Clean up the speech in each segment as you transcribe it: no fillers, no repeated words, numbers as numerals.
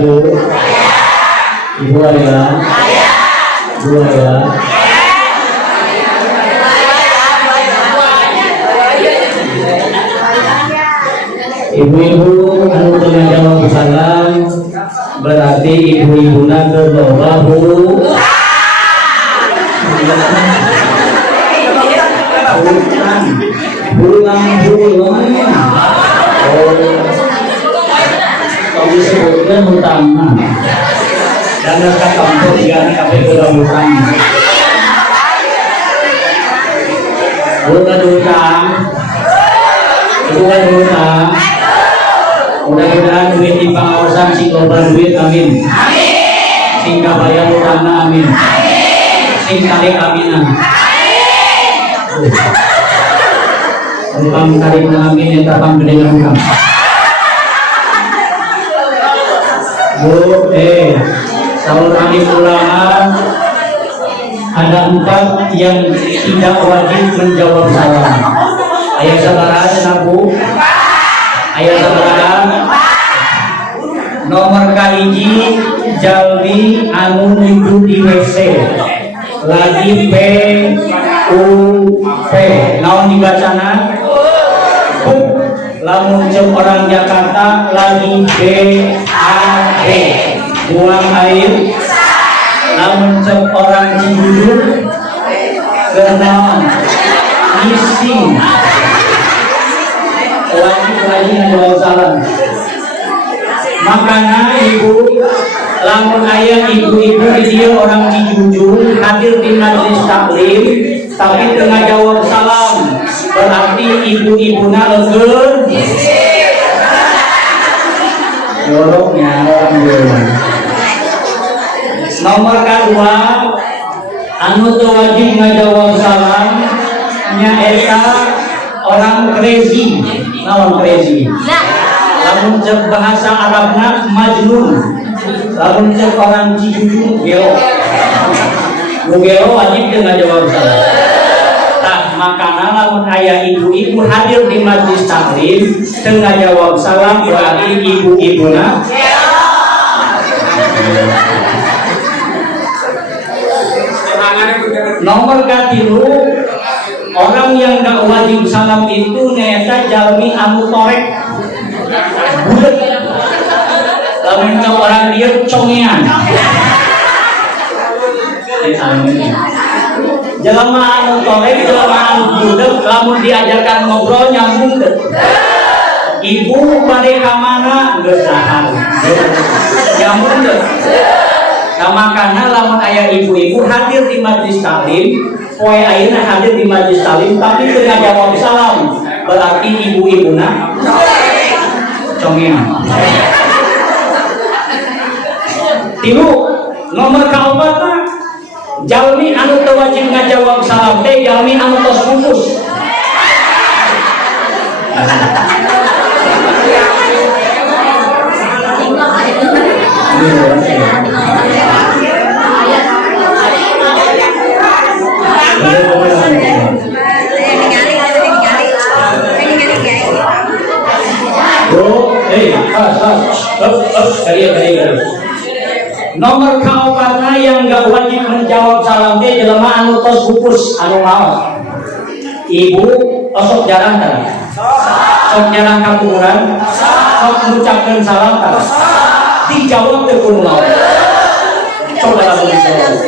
Bu? Ibu ayah? Bu ayah? Ibu-ibu anu tengah jawab salam berarti ibu-ibuna berdoa pulang. Kalau disebutkan hutang dan dekat kampung dia kafe hutang. Bukan hutang, mudah-mudahan duit di pengawasan sing loba duit, amin. Sing kabayar hutangna, amin. Sing tarik aminan. Utang tarik amin yang tapang gede hutang. Bu, sahur kami ulangan ada 4 yang tidak wajib menjawab salam. Ayah sabaran, Bu. Ayah sabaran. Nomor kahiji jalmi anu nuju di WC lagi PUP naon dibacana lamun cek orang Jakarta lagi BAD buang air, lamun cek orang Cianjur kenal missing wajib ada salam. Makanya ibu lamun ayah ibu-ibu dia orang Cianjur hadir di majelis taklim tapi tengah jawab salam berarti ibu-ibuna leger joroknya orang Jawa. Nomor kedua anu teu wajib ngajawab salam nyaeta orang crazy. Naon crazy? Lamun cek bahasa Arabna majnun. Lamun cek orang Cianjur gelo. Nu gelo wajib teu ngajawab salam. Tah makana lamun aya ibu-ibu hadir di majelis taklim teu ngajawab salam berarti ibu-ibuna nomor katilu orang yang gak wajib salam itu neta jalmi anu torek bulet lamun orang dia congean jelema anu torek jelema anu bulet lamun diajarkan ngobrol nyambung deh. Ibu bade ka mana geus saha nyambung deh. Nah makanya lamun aya ibu-ibu hadir di majelis taklim poe ayeuna hadir di majelis taklim tapi teu ngajawab salam berarti ibu-ibuna congean. Tilu nomor kaopat mah jalmi anu teu wajib ngajawab salam teh jalmi anu tos pupus. Nomor kaopatna yang gak wajib menjawab salam teh jelema anu tos pupus anu naon. Ibu sok jarang tah. Sok jarang kapunguran. Sok ngucapkeun salam tah. Dijawab teu kudu naon. Coba langsung dijawab.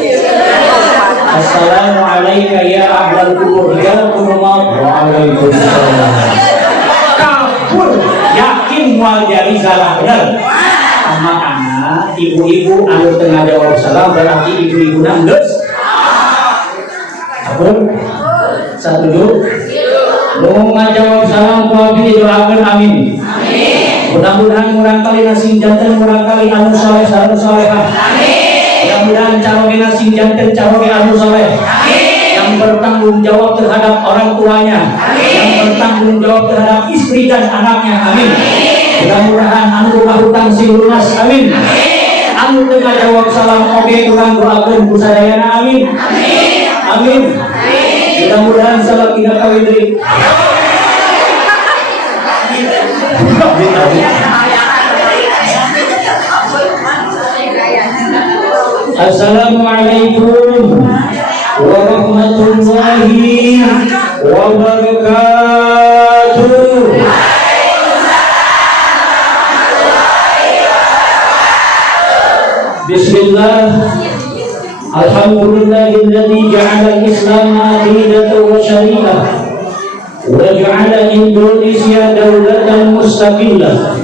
Assalamualaikum ya ahlal kubur ya kumaha. Waalaikumsalam. Kabur yakin moal jadi salah bener. Makanya ibu-ibu anu tengah jawab salam berarti ibu-ibuna geus kabur. Satu mau ngajawab salam kudu didoakeun amin. Mudah-mudahan murang kali sing janten murang kali anu saleh anu salehah. Mudah-mudahan carogena sing janten caroge anu saleh. Yang bertanggung jawab terhadap orang tuanya. Yang bertanggung jawab terhadap istri dan anaknya. Amin. Mudah-mudahan anu boga hutang sing lunas. Amin. Anu tengah jawab salam oge urang doakeun ku sadayana. Amin. Amin. Mudah-mudahan salam tidak kawin deui. Assalamualaikum warahmatullahi wabarakatuh. Bismillah. Alhamdulillahilladzi ja'ala al-Islam aqidatan wa syari'ah wa ja'ala Indonesia daulatan mustaqillah.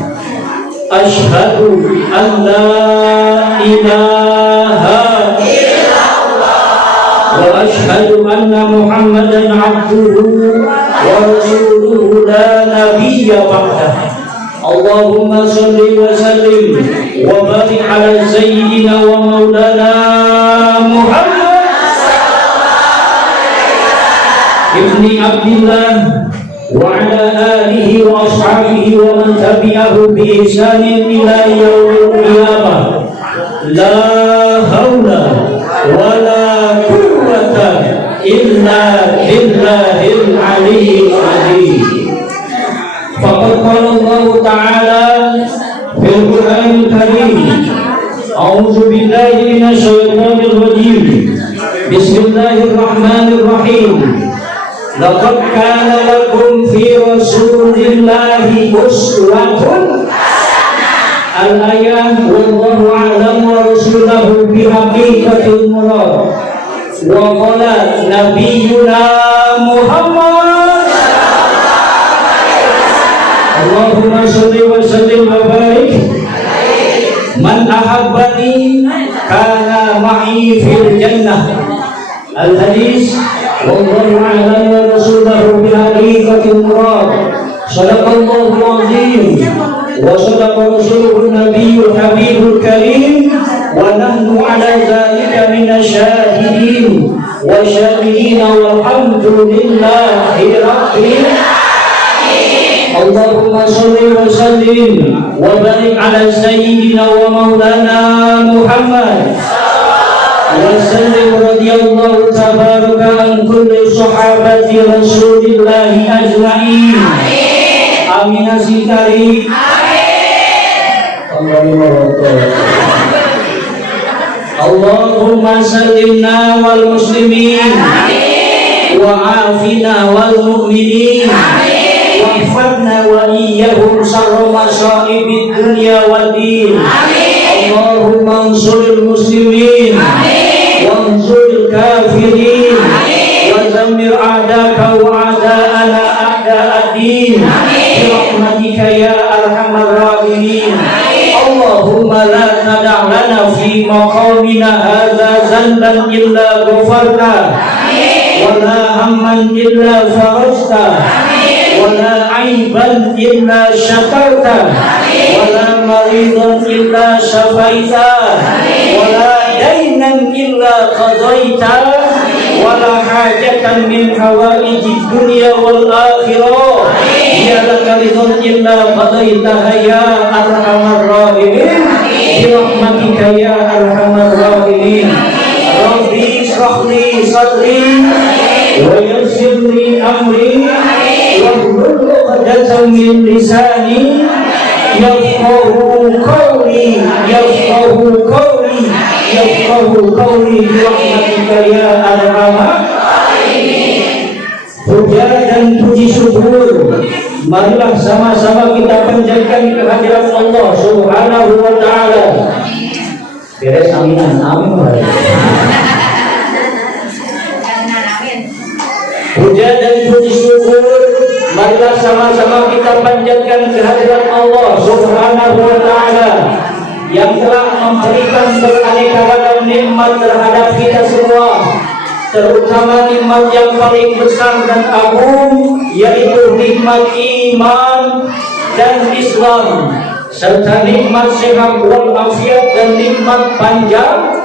Asyhadu an la ilaha illallah wa asyhadu anna Muhammadan abduhu wa rasuluhu la nabiyya ba'dah. Allahumma salli wa sallim wa barik ala sayyidina wa maulana Muhammad ibni Abdillah wa ala alihi wa ashabihi wa man tabi'ahu bi ihsanin ila yaumil qiyamah. La haula wa la quwwata illa billahil aliyyil azim. Faqad qala Allah Ta'ala fil Qur'anil Karim. A'udzu billahi minasy syaithanir rajim. Bismillahirrahmanirrahim. Laqad kana lakum fi Rasulillahi uswatun hasanah. Al-ayat wallahu a'lam wa rasuluhu bi haqiqatil murad. Wa qala nabiyyuna Muhammad Allahumma sholli wa sallim wa barik. Man ahabbani kana ma'i fil jannah. Al-hadis wallahu a'lam wa rasuluhu bi haqiqatil murad. Shadaqallahu al-azim wa shadaqa rasuluhu nabiyyul habibul karim wa nahnu ala dhalika minasy syahidin wa syakirin walhamdulillahi rabbil alamin. Allahumma sholli wa sallim wa barik ala sayyidina wa maulana Muhammad wa sallim radhiyallahu tabaraka an kulli sahabati rasulillahi ajma'in. Amin. Amin. Allahumma sallimna wal muslimin wa afina wal mu'minin. Wahfadna wa iyyahum syarra masaibid dunya wad din. Allahumma ansuril muslimin wa ansuril kafirin wa dammir a'daka wa a'da'ana a'da'ad-din bi rahmatika ya arhamar rahimin. Allahumma la tada' lana fi maqamina hadza zanban illa ghafarta wa la hamman illa farajta wala aiban illa syakarta wala maridan illa syafaita wala dainan illa qadaita wala hajatan min hawaijid dunya wal akhirah ya laka ridhan illa qadaitaha ya arhamar rahimin bi rahmatika ya arhamar rahimin. Rabbi ishrah li sadri wa yassir li amri wahlul 'uqdatam min lisani yafqahu qawli bi rahmatika ya arhamar rahimin. Puja dan puji syukur marilah sama-sama kita panjatkan kehadirat Allah Subhanahu wa taala. Beres aminan. Amin. Puja dan puji syukur marilah sama-sama kita panjatkan kehadirat Allah Subhanahu wa taala yang telah memberikan beraneka ragam nikmat terhadap kita semua, terutama nikmat yang paling besar dan agung, yaitu nikmat iman dan Islam, serta nikmat sehat walafiat dan nikmat panjang.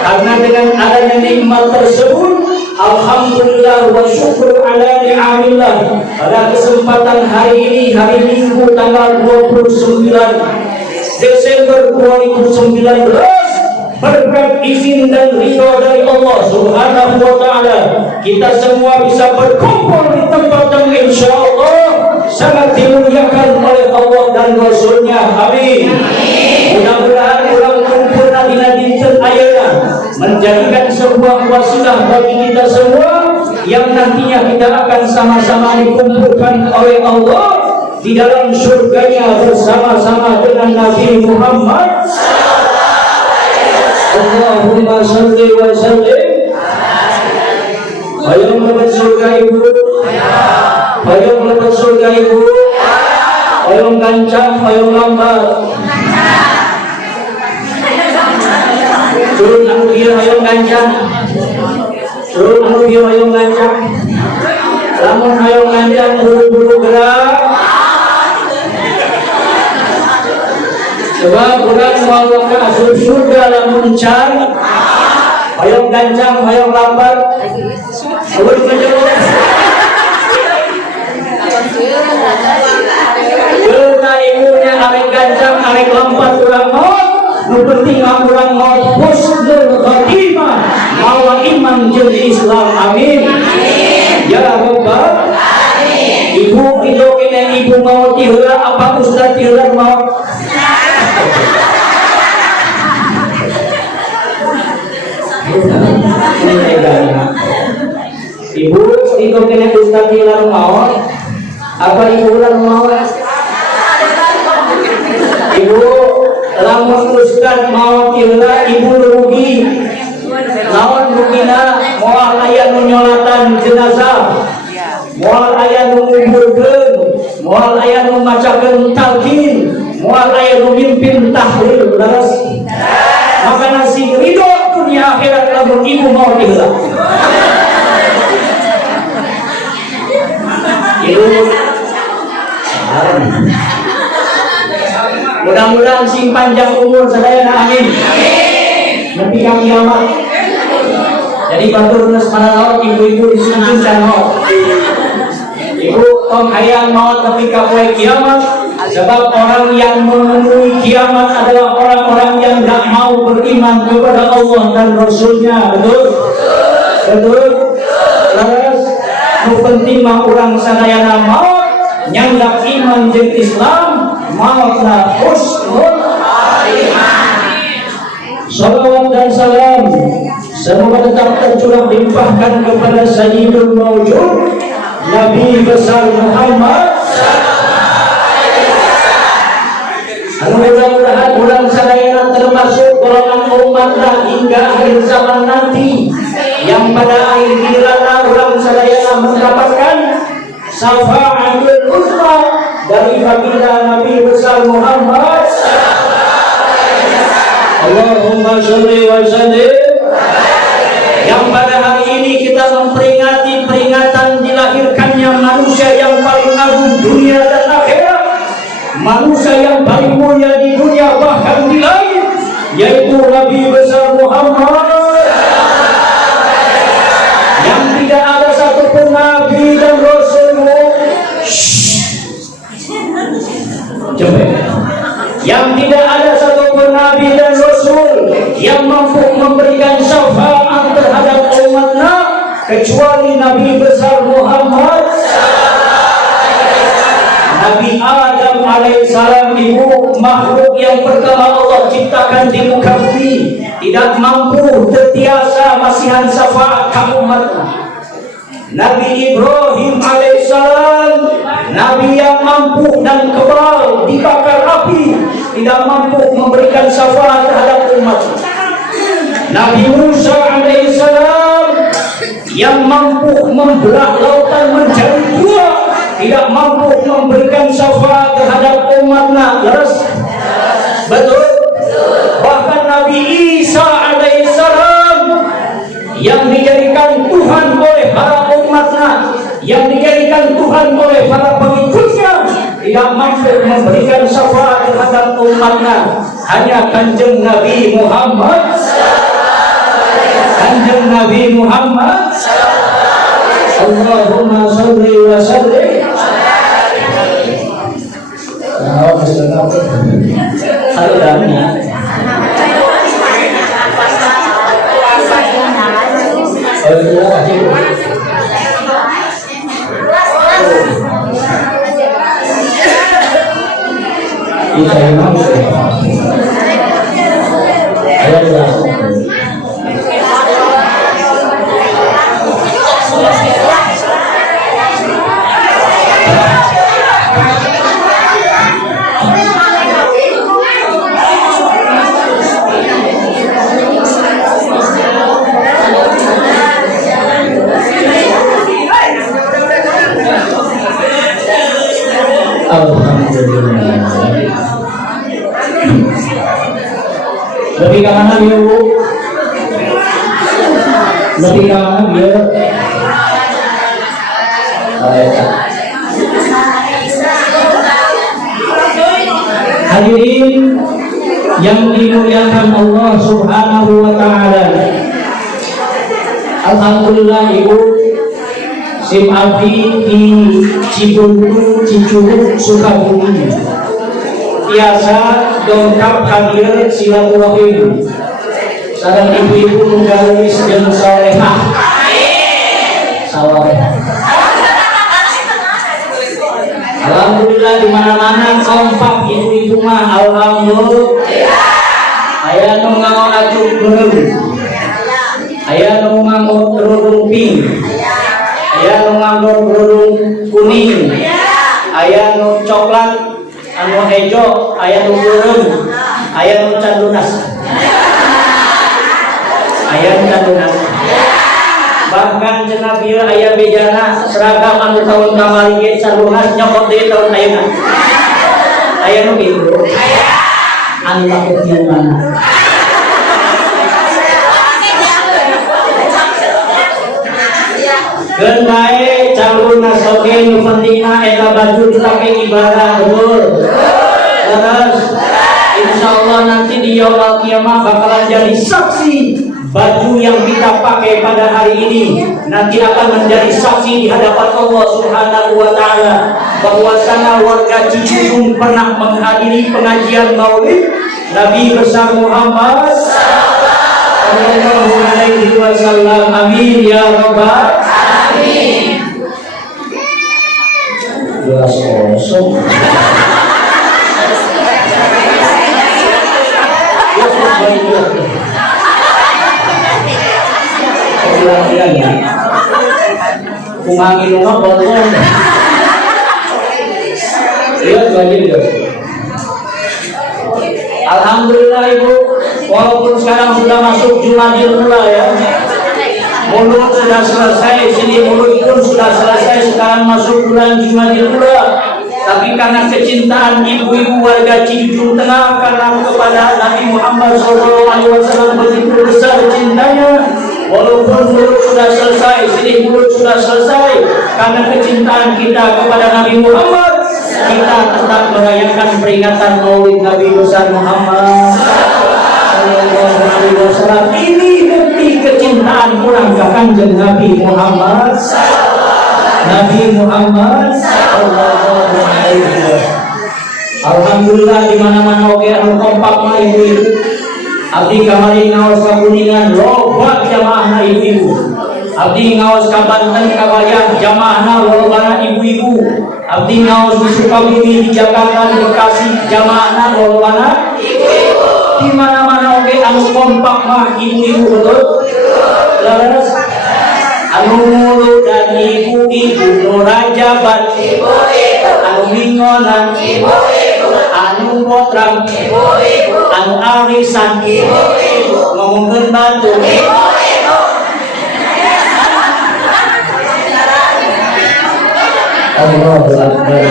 Karena dengan adanya nikmat tersebut, alhamdulillah wa syukur ala ni'amillah, pada kesempatan hari ini, hari Minggu tanggal 29 Desember 2019, berkat izin dan ridho dari Allah Subhanahu wa taala, kita semua bisa berkumpul di tempat yang insyaallah sangat dimuliakan oleh Allah dan Rasulnya. Amin. Mudah-mudahan ulang kumpul nabi dinten aya menjadikan sebuah wasilah bagi kita semua yang nantinya kita akan sama-sama dikumpulkan oleh Allah di dalam surganya bersama-sama dengan Nabi Muhammad. Allahumma salli wa sallim. Hayang lepas surga ibu, hayang lepas surga ibu, hayang gancang, hayang lambat. Turun anu dia hayang gancang, turun anu dia hayang gancang. Lamun hayang gancang buru-buru gerak. Sebab orang mau ke asal surga lamun can, hayang gancang, hayang lambat. Awak menjawab. Karena ibunya arek gancang, arek lambat orang mau. Penting orang mau husnul khatimah, mawa iman jeung Islam. Amin. Ya Rabbal. Ibu itu kena ibu mau tiheula apa ustaz tiheula mau? Ibu itu kena ustaz tiheula mau apa ibu ulang mau? Ibu lamun ustaz mau tiheula ibu rugi. Naon rugina? Moal aya nu nyolatan jenazah. Moal aya nu nguburkeun, moal aya nu macakeun talqin, moal aya nu mimpin tahlil. Leres. Maka nasi ridho dunia akhirat lamun ibu mau tiheula. Ibu mudah-mudahan sing panjang umur sadayana. Amin. Nepi ka kiamat. Jadi batur geus mananaon ibu-ibu disunjunkan maut. Ibu tong hayang maut nepi ka poe kiamat, sebab orang yang menemui kiamat adalah orang-orang yang tidak mau beriman kepada Allah dan Rasulnya. Betul? Betul? Terus nu penting mah urang sadayana maut nyandak iman jeung Islam, mautna husnul khatimah. Salawat dan salam semoga tetap tercurah limpahkan kepada Sayyidul Mawjud Nabi besar Muhammad. Mudah-mudahan bulan sadayana termasuk golongan umatnya hingga akhir zaman nanti, yang pada akhir giliranna ulang sadayana mendapatkan syafaatul uzma dari baginda Nabi besar Muhammad. Allahumma sholli wa sallim. Yang pada hari ini kita memperingati peringatan dilahirkannya manusia yang paling agung dunia dan akhirat, manusia yang paling mulia di dunia bahkan di langit, yaitu Nabi besar Muhammad, yang tidak ada satupun Nabi dan Rasul yang tidak ada satupun Nabi dan Rasul yang mampu memberikan syafaat terhadap umatnya kecuali Nabi besar Muhammad. Nabi Adam alaihissalam ibu makhluk yang pertama Allah ciptakan di muka bumi, tidak mampu tertiasa masihan syafaat kaum umatnya. Nabi Ibrahim alaihissalam, Nabi yang mampu dan kebal dibakar api, tidak mampu memberikan syafaat terhadap umat. Nabi Musa alaihissalam yang mampu membelah lautan menjadi dua, tidak mampu memberikan syafaat terhadap umatnya. Leres? Betul? Bahkan Nabi Isa alaihissalam yang dijadikan Tuhan oleh para umatnya, yang dijadikan Tuhan oleh para pengikutnya, tidak mampu memberikan syafaat terhadap umatnya. Hanya Kanjeng Nabi Muhammad, Kanjeng Nabi Muhammad. Allahumma sholli wa sallim. Lebih ke mana dia Bu? Lebih ke mana dia? Hadirin yang dimuliakan Allah Subhanahu wa taala. Alhamdulillah Ibu Sim Abi di Cibuntu Cicurug Sukabumi biasa dongkap hadir silaturahim sareng ibu-ibu menggalis jeung salehah. Salehah. Alhamdulillah di mana-mana kompak ibu-ibu mah alhamdulillah. Aya nu ngaon atuh beureuh. Aya nu nganggo kerudung pink. Aya nu nganggo kerudung kuning. Aya nu coklat anu hejo, aya nu beureum, aya nu can lunas. Aya nu can lunas. Bahkan cenah bieu aya bejana seragam anu tahun kamari ge salunas nyokot deui tahun ayeuna. Aya nu kitu. Anu laku kieu mana? Keun bae calunas oge nu pentingna eta baju ditake ibadah betul. Terus insyaallah nanti di yaumul kiamah bakalan jadi saksi. Baju yang kita pakai pada hari ini nanti akan menjadi saksi di hadapan Allah Subhanahu wa taala bahwasana warga Cicurug pernah menghadiri pengajian Maulid Nabi besar Muhammad sallallahu alaihi wasallam. Amin ya rabbal alamin. Gelas kosong. Bilang-bilangnya kumangin rumah botol. Lihat wajib ya. Alhamdulillah Ibu, walaupun sekarang sudah masuk Jumadil Ula ya, mulut sudah selesai, sini mulut pun sudah selesai, sekarang masuk bulan Jumadil Ula. Tapi karena kecintaan ibu-ibu warga Cicurug Tengah karena kepada Nabi Muhammad SAW begitu besar cintanya, walaupun mulut sudah selesai, sini mulut sudah selesai, karena kecintaan kita kepada Nabi Muhammad, kita tetap merayakan peringatan Maulid Nabi besar Muhammad sallallahu alaihi wasallam. Ini bukti kecintaan kurang ke kanjeng Nabi Muhammad. Nabi Muhammad sallallahu alaihi wasallam. Alhamdulillah di mana-mana oge anu kompak mah ibu-ibu. Abdi kamari ngaos ka Kuningan loba jamaahna ibu-ibu. Abdi ngaos ka Banten Kabayah jamaahna lolobana ibu-ibu. Abdi ngaos di Sukabumi, di Jakarta, di Bekasi jamaahna lolobana ibu-ibu. Di mana-mana oge anu kompak mah ibu-ibu betul. Leres anu mulu dan ibu-ibu nu rajaban ibu-ibu, anu mingonan ibu-ibu, anu botrang ibu-ibu, anu arisan ibu-ibu, ngomongkeun batu ibu-ibu. Allahu Akbar.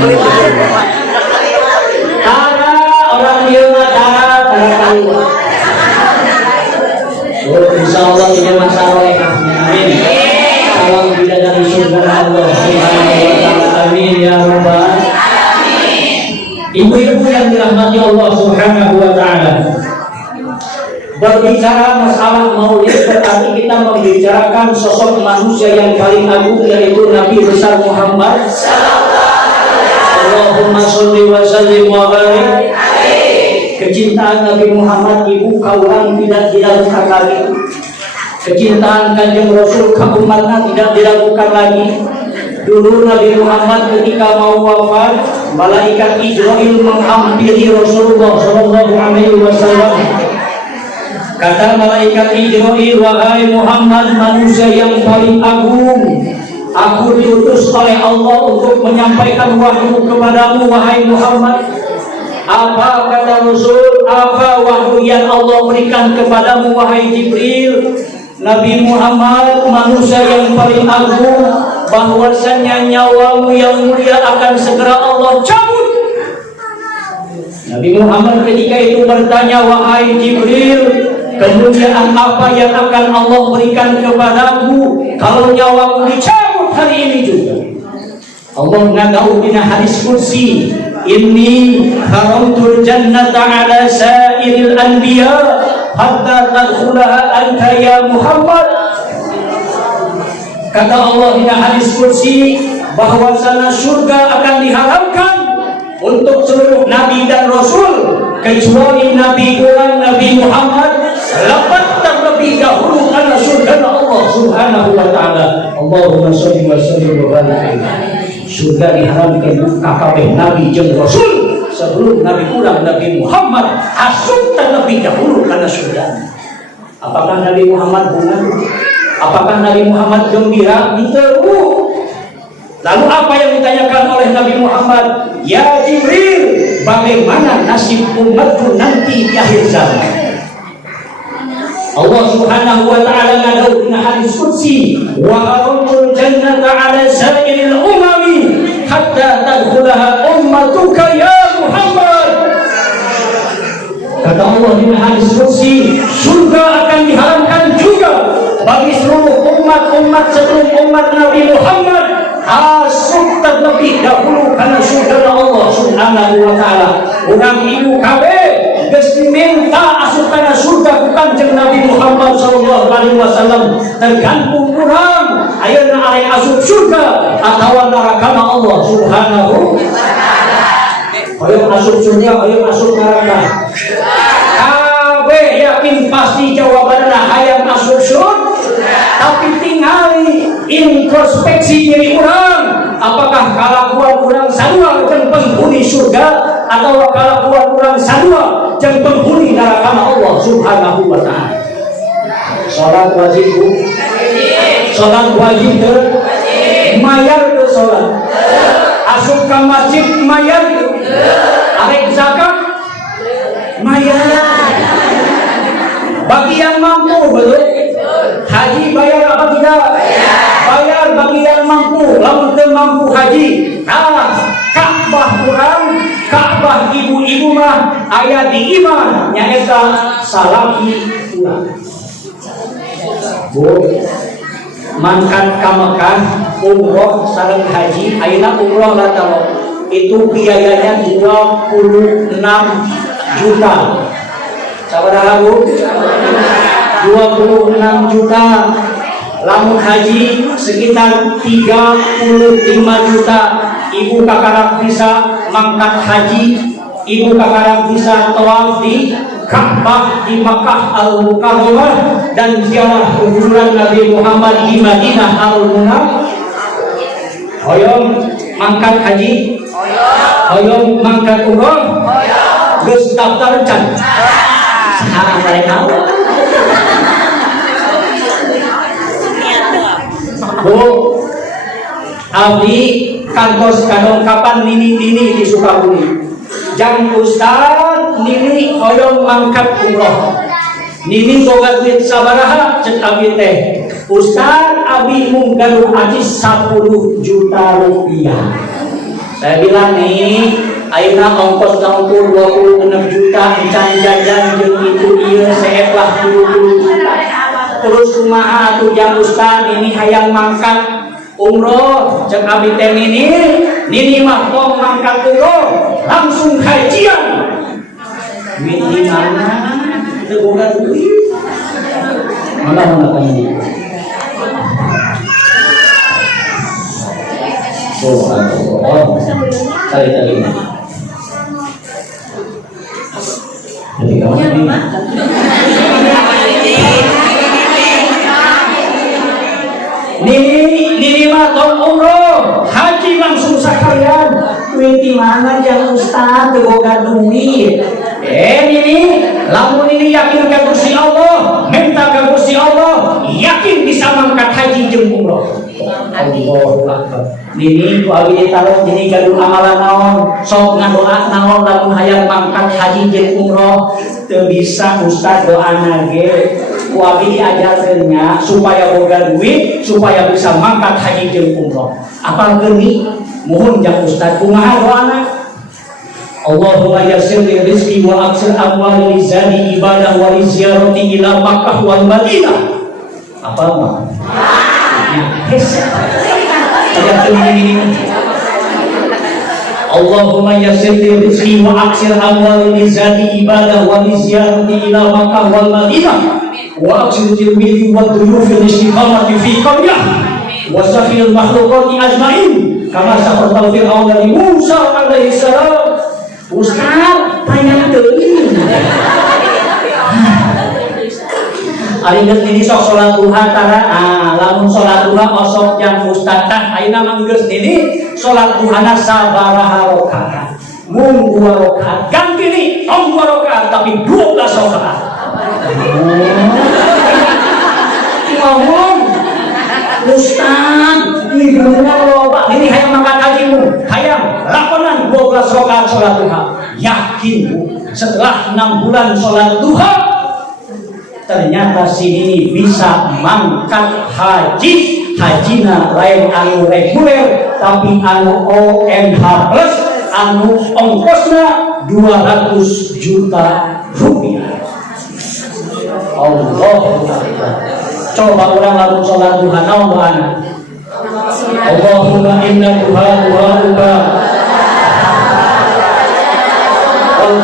Tara orang ieu mah tara kali. Oh insyaallah ini masalah amin. Salam bidadari surga Allah Subhanahu wa taala. Amin ya rabbal alamin. Ibu-ibu yang dirahmati Allah Subhanahu wa taala. Berbicara masalah Maulid berarti kita membicarakan sosok manusia yang paling agung yaitu Nabi besar Muhammad sallallahu alaihi wasallam. Allahumma sholli wa sallim wa barik. Kecintaan Nabi Muhammad ibu kaulang tidak diragukan lagi. Kecintaan Kanjeng Rasul ke umatnya tidak diragukan lagi. Dulu Nabi Muhammad ketika mau wafat, malaikat Jibril menghampiri Rasulullah sallallahu alaihi wasallam. Kata malaikat Jibril, wahai Muhammad, manusia yang paling agung, aku diutus oleh Allah untuk menyampaikan wahyu kepadamu, wahai Muhammad. Apa kata Rasul? Apa wahyu yang Allah berikan kepadamu, wahai Jibril? Nabi Muhammad manusia yang paling agung, bahwasanya nyawamu yang mulia akan segera Allah cabut. Nabi Muhammad ketika itu bertanya, wahai Jibril, kemuliaan apa yang akan Allah berikan kepadaku kalau nyawaku dicabut hari ini juga. Allah mengatakan di hadis kursi, inni haramtul jannata ala sairil anbiya hatta tadkhulaha anta ya Muhammad. Kata Allah di hadis kursi bahwasana surga akan diharamkan untuk seluruh nabi dan rasul kecuali nabi orang Nabi Muhammad. Lepas terlebih dahulu karena surga Allah Subhanahu wa taala. Allahumma shalli wa sallim wa barik. Surga diharamkan kabeh nabi jeung rasul sebelum nabi kurang Nabi Muhammad hasud terlebih dahulu karena surga. Apakah Nabi Muhammad bunga? Apakah Nabi Muhammad gembira? Itu. Lalu apa yang ditanyakan oleh Nabi Muhammad? Ya Jibril, bagaimana nasib umatku nanti di akhir zaman? Allah Subhanahu wa taala ngadaw dina hadis qudsi, wa haramtul jannata ala sa'iril umami hatta tadkhulaha ummatuka ya Muhammad. Kata Allah dina hadis qudsi, surga akan diharamkan juga bagi seluruh umat-umat sebelum umat Nabi Muhammad hasud terlebih dahulu karena surga Allah Subhanahu wa taala. Urang ibu kabeh geus diminta asup kana surga ku Kanjeng Nabi Muhammad sallallahu alaihi wasallam. Tergantung urang ayeuna are asup surga atawa neraka Allah Subhanahu wa taala. Hoyong asup surga, hoyong asup neraka. Kabeh yakin pasti jawabanna hayang asup surga. Tapi tingali introspeksi diri orang, apakah kalakuan orang sadua jeung penghuni surga atau kalakuan orang sadua jeung penghuni neraka Allah Subhanahu wa taala. Salat wajib, salat wajib teu? Mayar teu salat? Asup ka masjid mayar teu? Arek zakat mayar. Bagi yang mampu betul. Haji bayar apa tidak? Bayar bagi yang mampu. Lamun teu mampu haji, Ka'bah urang, Ka'bah ibu-ibu mah aya di iman nyaeta salaki urang. Bu, mangkat ka Mekah umroh sareng haji, ayeuna umroh latalo itu biayanya 26 juta. Sabaraha Bu? 26 juta. Lamun haji sekitar 35 juta. Ibu kakarang bisa mangkat haji, ibu kakarang bisa tawaf di Ka'bah di Makkah Al-Mukarramah dan ziarah kuburan Nabi Muhammad di Madinah Al-Munawwarah. Hoyong mangkat haji, hoyong mangkat umroh, geus daftar can. Saha mereka? Bu, abdi kantos kadongkapan nini-nini di Sukabumi. Jang Ustad nini hoyong mangkat umroh. Nini boga duit sabaraha cek abdi teh. Ustad abdi munggalu haji 10 juta rupiah. Saya bilang nih, ayeuna ongkos ngangkur 26 juta encan jajan jeung itu ieu seetlah 20 juta. Terus kumaha atuh Jang Ustad ini hayang mangkat umroh cek abdi teh nini mah mau mangkat umroh langsung hajian. Duit di mana? Teu boga duit. Mana ini? Oh, tadi. Jadi kamu ini. Nini mah tong umroh, haji langsung sakalian. Duit di mana Jang Ustad teu boga duit. Nini, lamun ini yakin ka Gusti Allah, minta ka Gusti Allah, yakin bisa mangkat haji jeung umroh. Allahu Akbar. Nini ku abdi ditaruh jadi gaduh amalan naon, sok ngadoa naon lamun hayang mangkat haji jeung umroh. Teu bisa Ustad doana ge. Ku abdi diajarkeun nya supaya boga duit, supaya bisa mangkat haji jeung umroh. Apalkeun ni? Muhun Jang Ustad kumaha doana? Allahumma yassir li rizqi wa aksir amwali li zadi ibadah wa li ziyarati ila Makkah wal Madinah. Apa mah? Allahumma yassir li rizqi wa aksir amwali li zadi ibadah wa li ziyarati ila Makkah wal Madinah wa aksir tilmidi wa duyufi istiqamati fi qaryah wa safil makhluqati ajma'in kama safarta fir'aun li Musa alaihi salam. Ustaz, tanya deui. Ari geus ini sok salat duha tara, lamun salat duha osok jam ustadzah ayeuna mah geus ini salat duhana sabaraha rakaat. Mun 2 rakaat ganti nih, 2 rakaat tapi 12 rakaat. Ngomong Ustaz, ini bener loba. Ini hayang mangkat hajimu, hayang lakonan 12 rakaat salat duha. Yakin Bu, setelah 6 bulan salat duha ternyata si ini bisa mangkat haji. Hajina lain anu reguler tapi anu OMH plus, anu ongkosnya 200 juta rupiah. Allah. Coba orang lalu sholat duha naon doana. Allahumma inna duha wal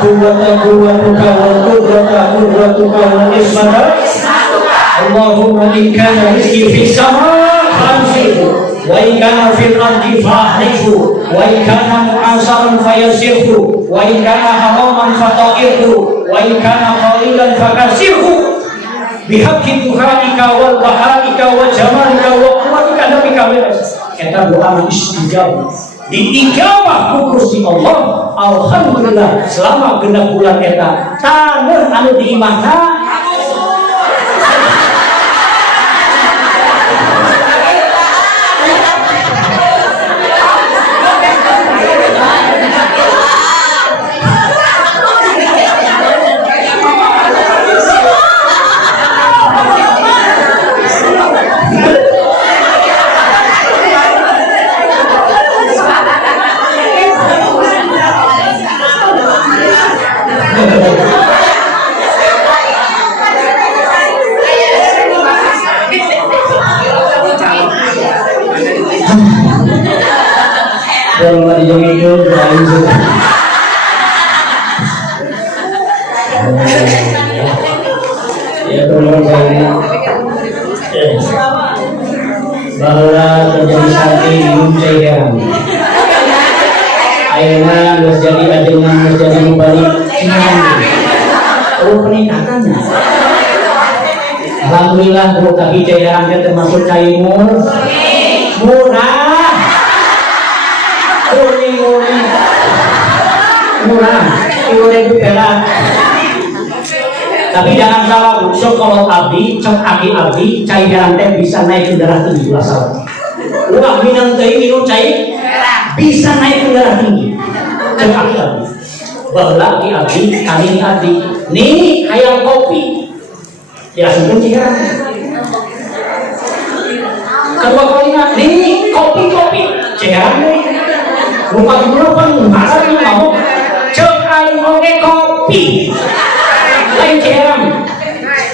quwwata quwwatuka wal qudrata qudratuka wal ismata. Allahumma in kana rizqi fis sama fansihu wa in kana fil ardi fahrihu wa in kana mu'asaran fayassirhu wa in kana haraman fatahirhu wa in kana qalilan fakasirhu bihaqqi tuhaika wal bahaika wa jamalika wa quwwatika nabika beres. Eta doa istijabah diijabah ku Gusti Allah. Alhamdulillah selama genep bulan eta taneuh anu diimahna kalau nggak dijong itu berani juga. Ya teman saya, bahwa terjadi sakit minum cairan. Akhirnya harus jadi adegan, harus jadi balik cairan. Oh peningkatannya. Alhamdulillah Bu, tapi cairannya termasuk cair murah. Murah, 10.000 perak. Tapi jangan salah Bu, so kalau abdi, cek abdi, cairan teh bisa naik ke darah tinggi salah. Ulah minum teh minum cair bisa naik ke darah tinggi. Cek abdi. Bahwa abdi, kali ini abdi. Nih hayang kopi. Ya sudah cairan. Kedua kalinya, nih kopi cairan. Bukan dulu kan masa ini ngomong cek aing oge kopi lain cairan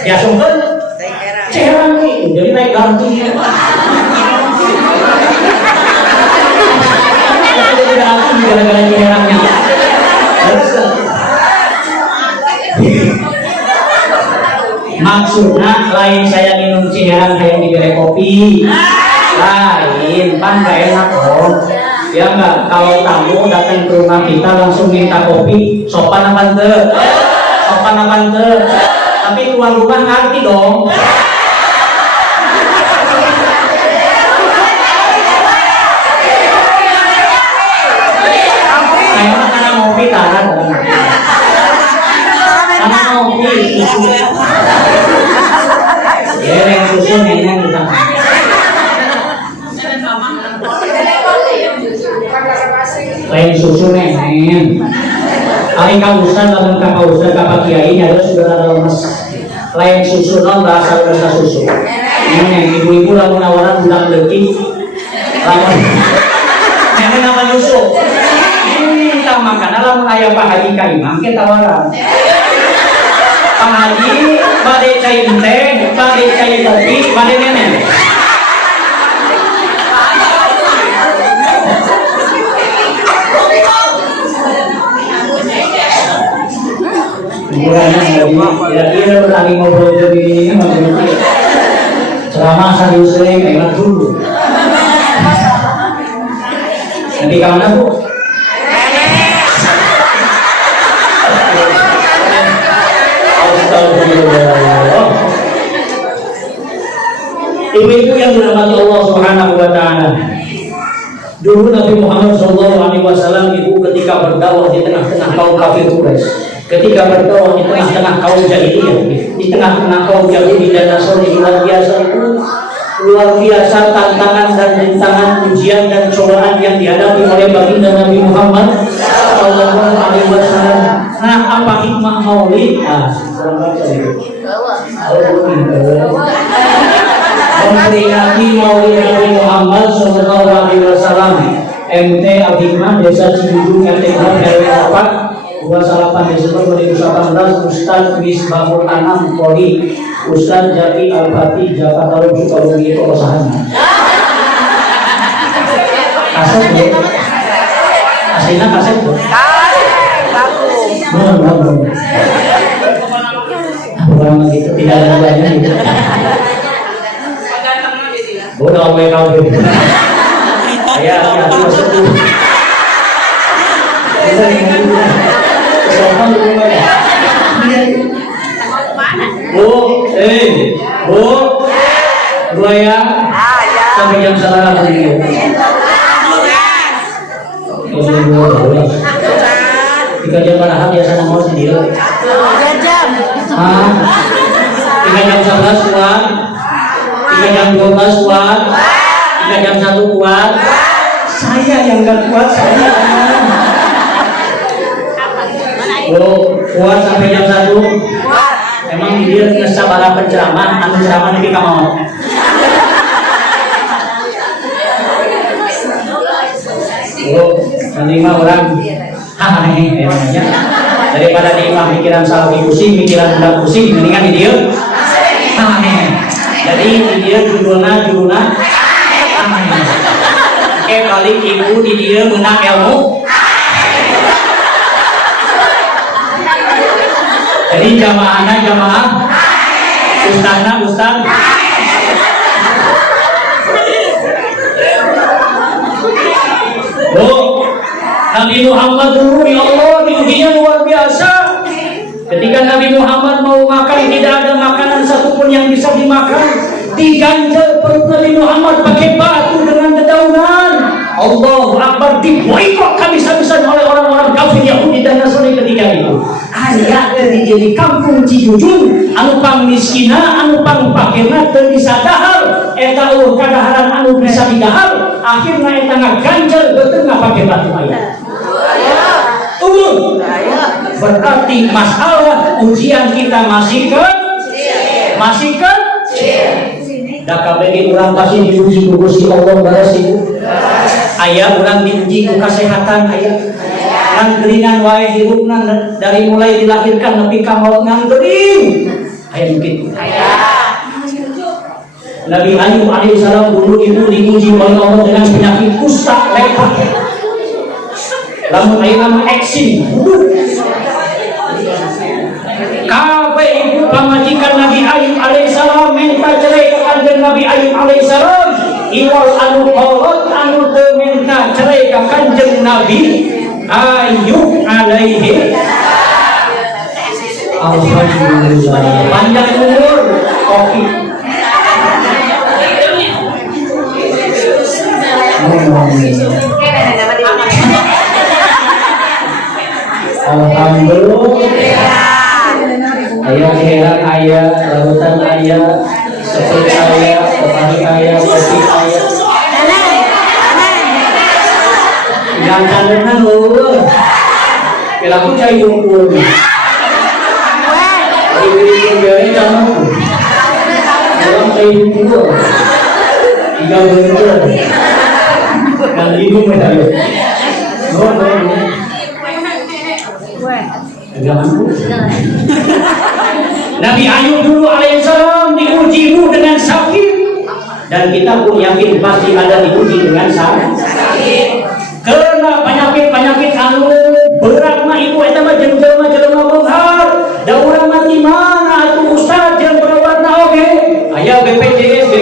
ya sumber cairan nih jadi naik ganti jadi ganti gara-gara cairannya maksudnya lain saya minum cairan kayak diberi kopi lain kan gak enak dong. Ya enggak, kalau tamu datang ke rumah kita langsung minta kopi, sopan apa ente? Tapi tuan rumah ngerti dong. Saya mah karena ngopi tahan. Karena ngopi susu. Yang susu nenek kita. Lain susu nenen. Ari ka ustaz lamun ka ustaz ka Pak Kiai nya sudah ada lemes. Lain susu non bahasa susu. Nenen ibu-ibu lamun nawaran budak leutik. Lamun nenen apa susu? Tah makana lamun aya Pak Haji ka imam ke tawaran. Pak Haji bade cai teh, bade cai kopi, bade nenek. Kira-kira lagi ngobrol jadi ceramah serius enak dulu. Nanti kemana Bu? Ibu-ibu yang dirahmati Allah Subhanahu wa taala. Dulu Nabi Muhammad SAW ibu ketika berdakwah di tengah-tengah kaum kafir Quraisy, ketika berdakwah di tengah-tengah kaum jahiliyah, di tengah-tengah kaum Yahudi dan Nasrani, luar biasa tantangan dan rintangan, ujian dan cobaan yang dihadapi oleh baginda Nabi Muhammad SAW. Nah, apa hikmah maulid? Memperingati maulid Nabi Muhammad SAW. MT Al-Hikmah Desa Cibudung RT 4 28 Desember 2018. Ustaz Misbahul Anam Poli Ustaz Jati Al-Fatih Jakarta Timur Sukabumi Perusahaan. Kaset ya? Aslinya kaset tuh? Belum. Bukan begitu, tidak ada banyak gitu. Udah kau gitu. Ya, masuk dulu. Bu, dua ya, sampai jam salah lagi. Tiga jam barahan biasa mau sendiri. 3 jam. 3 jam 11 kuat. 3 jam 12 kuat. 3 jam 1 kuat. Saya yang gak kuat, saya. Kuat sampai jam 1. Emang dia ngesabara penceramah, anu ceramah nanti kamu mau. Nanti mah orang namanya daripada di imam pikiran salah pusing, pikiran budak pusing, mendingan di dia. Jadi di dia judulna kali ibu di dia menang ilmu. Jadi jamaah, ustaz. Nabi Muhammad dulu ya Allah diujinya luar biasa. Ketika Nabi Muhammad mau makan, tidak ada makanan satupun yang bisa dimakan. Diganjel perut Nabi Muhammad pakai batu dengan dedaunan. Allahu Akbar, diboikot habis-habisan oleh orang-orang kafir Yahudi dan Nasrani ketika itu. Aya di kampung Cijujung, anu pang miskina, anu pang pakena teu bisa dahar, eta kadaharan anu bisa didahar, akhirna eta ngaganjel beuteung ngapake batu aya. Berarti masalah ujian kita masih kecil. Da kabeh urang pasti diuji ku Gusti Allah baras ibu. Aya urang diuji ku kasehatan aya. Ngan geuningan wae hirupna dari mulai dilahirkan nepi ka maut ngan geuning. Aya mungkin. Nabi Ayub alaihissalam dulu itu diuji oleh Allah dengan penyakit kusta lepra. Lamun aya nama eksim. Kabeh ibu pamajikan Nabi Ayub alaihissalam minta cerai ka kanjeng Nabi Ayub alaihissalam. Iwal anu kolot anu teu minta cerai ka kanjeng Nabi Ayub alaihi. Alhamdulillah panjang umur kopi. Alhamdulillah. Ayah heran ayah, lautan ayah, seperti ayah, petani ayah, kopi ayah. Yang kanan lu, kelaku cai dungkul. Ini biarin kamu. Orang cai dungkul. 3 bulan. Kan ibu medali. No. Agamaku. Nabi Ayub dulu alaihissalam diuji dengan sakit, dan kita pun yakin pasti ada diuji dengan sakit. Karena penyakit anu berat mah ibu eta mah jelema beunghar. Da urang mati mana atuh ustaz jeung berobatna oge? Aya BPJS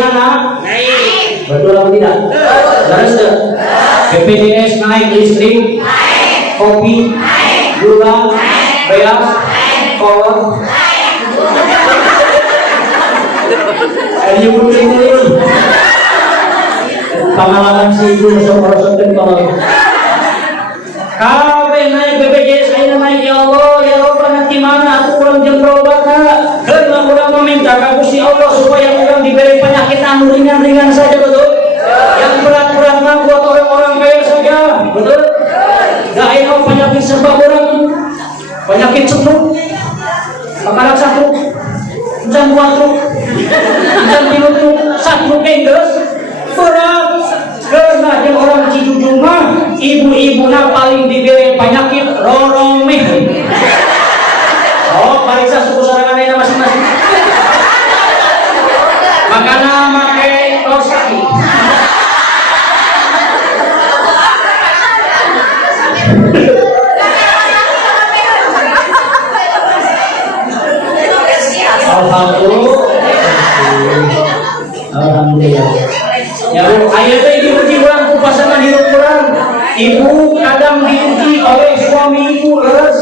na. Betul atau tidak? Terus BPJS naik listrik, kopi, gula, beras, kolak. Ayo betul. Pengalaman si ibu merosotkan kolak. Kabe naik BPJS ayeuna naik ya Allah ya Rabb nanti mana aku urang jeung berobatna. Karena urang meminta ka Gusti Allah supaya urang diberi penyakit anu ringan-ringan saja, betul? Yang berat-berat mah buat orang-orang kaya saja, betul? Gak enak penyakit serba orang, penyakit cepluk, makanan satruk, encan kuatruk, encan tilutruk, satruk enggeus, berat. Karena yang orang Cijujung mah ibu-ibuna paling diberi penyakit roromeh. Oh, pariksa suku soranganna masing-masing. Makana make kaos kaki. Alhamdulillah. Ya, aya teh diuji urang ku pasangan hidup urang. Ibu kadang diuji oleh suami ibu leres.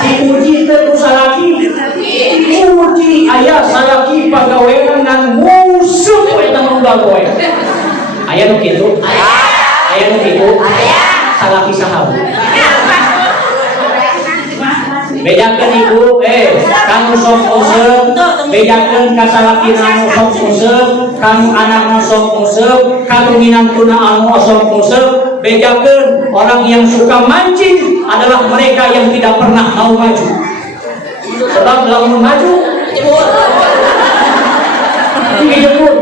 Diuji teh ku salaki. Diuji aya salaki pagawean ngan musuh eta manggal poe. Aya nu kitu? Aya nu kitu? Salaki sahabat. Bedakeun ibu, kamu sok useup, bedakeun ka salakina anu sok useup, kamu anakna sok useup, kamu minantuna anu sok useup. Bedakeun orang yang suka mancing adalah mereka yang tidak pernah mau maju. Sebab lamun maju, dijemput.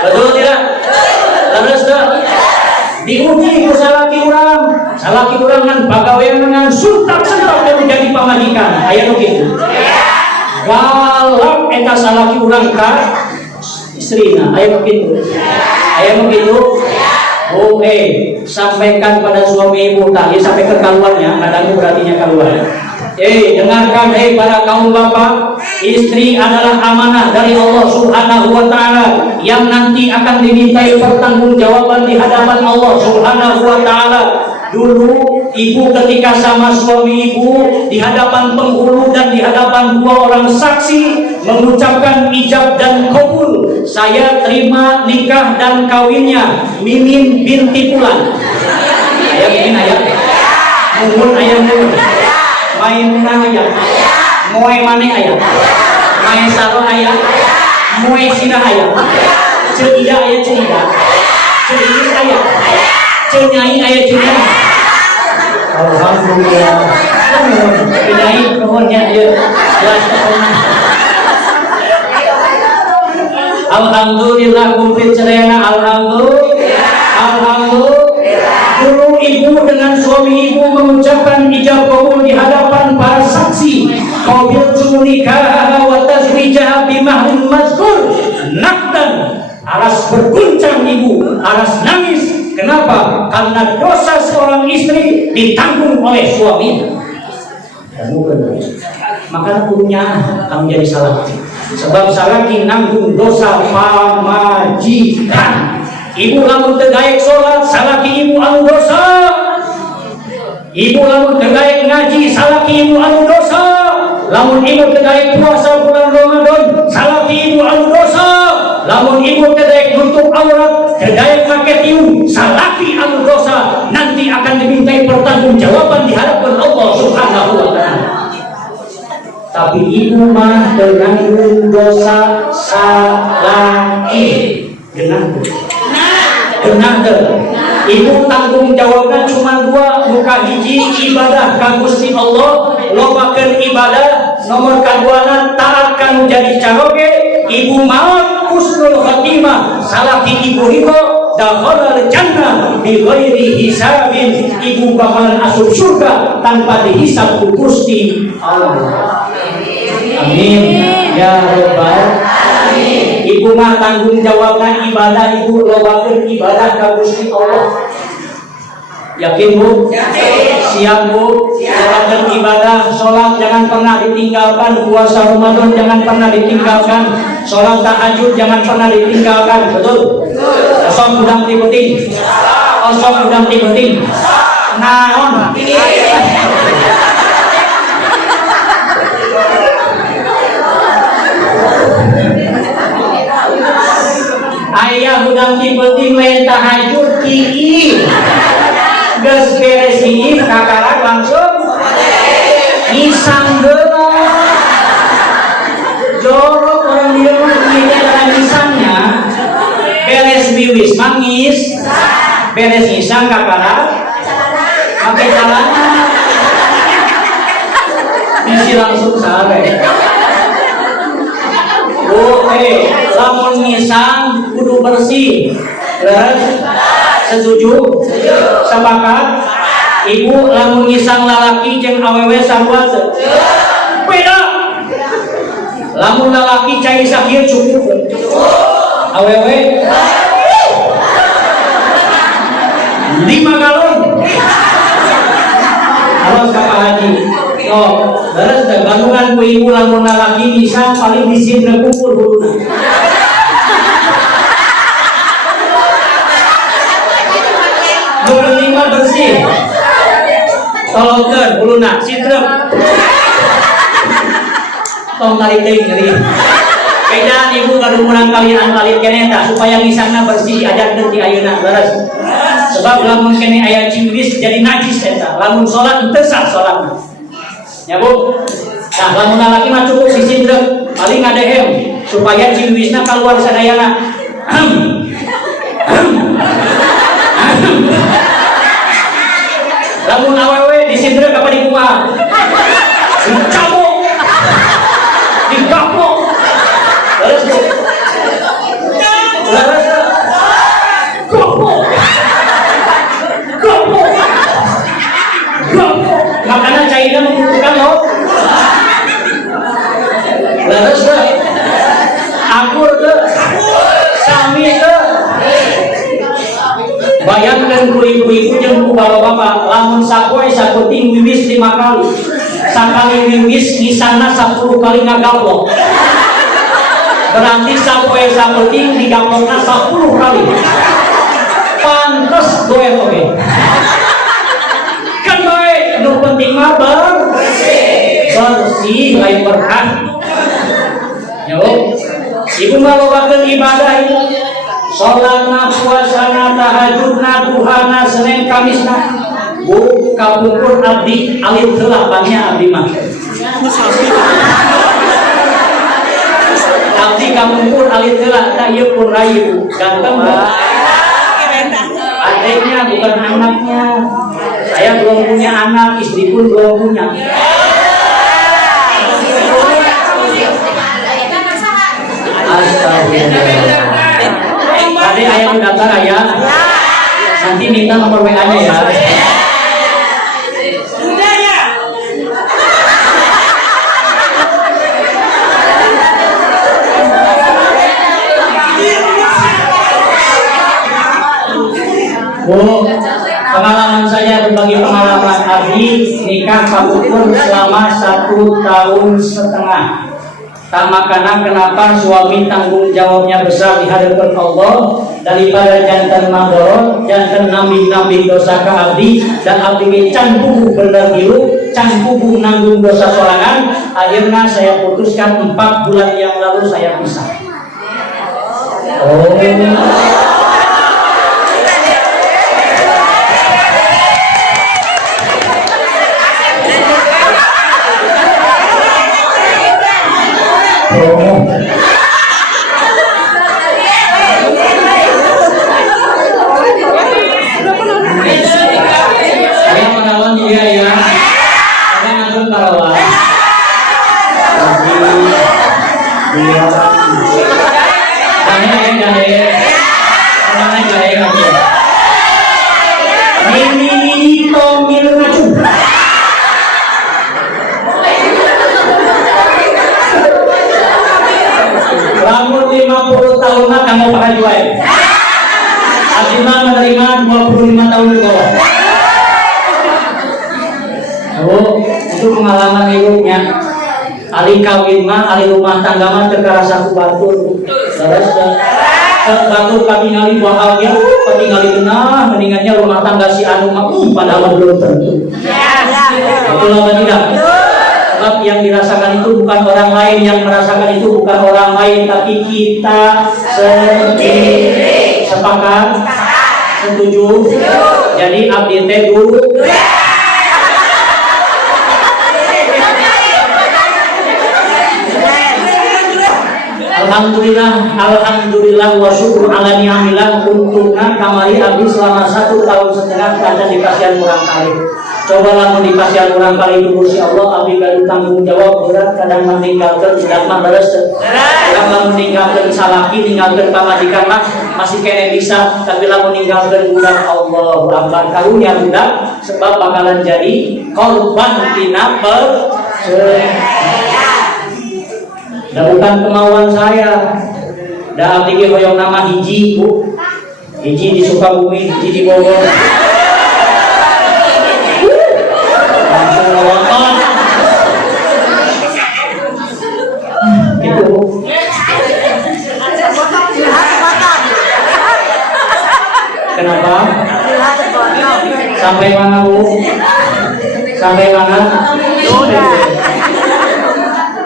Betul tidak? Terus diuji ku salaki urang kan pagawean dengan suntak-suntak dan menjadi pamajikan. Aya nu kitu. Galak eta salaki urang ka istrina. Aya nu kitu. Oh, sampaikan pada suami ibu tadi sampai ke keluarnya, kadang berartinya keluar. Dengarkan para kaum bapak, istri adalah amanah dari Allah Subhanahu wa taala yang nanti akan dimintai pertanggungjawaban di hadapan Allah Subhanahu wa taala. Dulu ibu ketika sama suami ibu di hadapan penghulu dan di hadapan dua orang saksi mengucapkan ijab dan qabul, saya terima nikah dan kawinnya Mimin binti Fulan. Ayah Mimin ayah, Mumun ayah Mumun, Maimunah ayah, Moe Mane ayah, Mae Saro ayah, Moe Sina ayah, Ceida ayah Ceida, Ceidis ayah, Cenyai ayah Cenyai. Alhamdulillah. Cenyai nuhunnya dia jelas pokoknya. Alhamdulillah kumplit cerena. Alhamdulillah. Dulu ibu dengan suami ibu mengucapkan ijab qabul di hadapan para saksi. Qabiltu nikah wa tazwijah bi mahrin mazkur. Nakdan. Aras berguncang ibu, aras nangis. Kenapa? Karena dosa seorang istri ditanggung oleh suaminya. Maka punya kamu jadi salaki. Sebab salaki nanggung dosa pamajikan. Ibu lamun teu daek salat, salaki ibu anu dosa. Ibu lamun teu daek ngaji, salaki ibu anu dosa. Lamun ibu teu daek puasa bulan Ramadan, salaki ibu anu dosa. Lamun ibu teu daek nutup aurat, teu daek make tiung, salaki anu dosa. Nanti akan dimintai pertanggungjawaban di hadapan Allah Subhanahu wa taala. Tapi ibu mah dengan dosa salaki genah ibu tanggung jawabnya cuma dua, muka hiji ibadah ka Gusti Allah, lobakeun ibadah, nomor kaduana taatkan jadi caroge, ibu maaf husnul khotimah, salaki ibu ridho dakhalal jannah bi ghairi hisabin. Ibu bakalan asup surga tanpa dihisab ku Gusti Allah. Amin ya rabbal alamin. Ibu mah tanggung jawabna ibadah, ibu lobakeun ibadah ka Gusti Allah. Yakin Bu? Yakin. Siap Bu? Siap. Ibadah, sholat jangan pernah ditinggalkan, puasa Ramadan jangan pernah ditinggalkan, sholat tahajud jangan pernah ditinggalkan, betul? Kosong udang tibeting, kosong udang tibeting. Naon? Ayah udang tibeting lain tahajud kieu. Geus beres hiji kakarag langsung ngisang geuleuh. Jorok orang dia mah ini adalah ngisangnya. Beres wiwis mangis, beres ngisang kakarag pakai celana. Isi langsung sare. Lamun ngisang kudu bersih. Terus setuju? Sepakat? Ibu lamun ngisang lalaki jeung awewe sarua teu? Beda. Lamun lalaki cai sakieu cukup. Awewe 5 galon. Harus ka haji. Oh, terus gandungan ku ibu lamun lalaki bisa paling disimpen kumpul huluna. Bersih. Tolongkeun huluna sitrep. Tong tarik teuing ngeuring. Beda ibu kadumuran kalian kali keneh tah supaya ngisangna bersih ajarkeun ti ayeuna leres. Sebab lamun keneh aya ciwis jadi najis eta. Lamun salat teu sah salatna. Ya Bu. Nah, lamun lalaki mah cukup disitrep, paling ngadehem supaya ciwisna kaluar sadayana. Lamun awewe disindrek apa dikumaha? Dicabok, digapok, terus gopok, makanan cairan membutuhkan loh. Terus akur tuh, sami tuh. Bayangkan ku ibu-ibu jeung ku bapak-bapak lamun sapoe sakuting wiwis 5 kali. Sakali wiwis ngisana 10 kali ngagaplok. Berarti sapoe sakuting digaplokna 10 kali. Pantes doe oge. Kan bae nu penting mah bersih lain berkah. Yo. Ibu mah lobakeun ibadah itu. Sholatna, puasana, tahajudna, duhana, Senin, Kamisna. Bu, kapungkur abdi alit heula bannya abdi mah. Abdi kapungkur alit heula da ieu pun rayu. Ganteng Bu. Adiknya bukan anaknya. Saya belum punya anak, istri pun belum punya. Astagfirullah. Tadi ayah mendaftar ayah, nanti minta nomor WA-nya ya. Sudah ya. Bu, pengalaman saya berbagi pengalaman abdi nikah kapungkur selama 1,5 tahun. Tak makana kenapa suami tanggung jawabnya besar di hadapan Allah daripada jantan mandorot, jantan nambing dosa ke abdi, dan abdi can puguh bener biru, can puguh nanggung dosa sorangan. Akhirnya saya putuskan 4 bulan yang lalu saya pisah. Oh. Saya merawat dia ya. Saya ngantun merawat. Mana gaya ngaji? Mini tomil ngacu. Lamun 50 tahun mah kamu pakai jual. Abimah menerima 25 tahun ke bawah. Oh, itu pengalaman hidupnya. Ali kawin mah, ali rumah tangga mah terkarasa kubatur. Terus batur katingali bahagia, katingali genah, mendingannya rumah tangga si anu mah padahal belum tentu. Betul apa tidak? Sebab yang dirasakan itu bukan orang lain, yang merasakan itu bukan orang lain, tapi kita sendiri. Sepakat? Setuju? Jadi abdi teh dulu. Alhamdulillah wa syukur ala ni'amillah untungna kamari abdi selama 1,5 tahun kada di pasian urang kali. Coba lamun di pasian urang kali dulu si Allah abdi gaduh tanggung jawab berat kadang meninggalkan sudah mah beres. Kadang lamun meninggalkan salaki ninggalkan pamajikan mah masih kene bisa, tapi lamun meninggalkan urang Allahu Akbar karunya budak sebab bakalan jadi korban tina dan bukan kemauan saya. Dan abdi ge hoyong nama hiji bu, hiji di Sukabumi, hiji di Bogor. Langsung nonton. Gitu bu. Kenapa? Sampai mana bu? Sampai mana?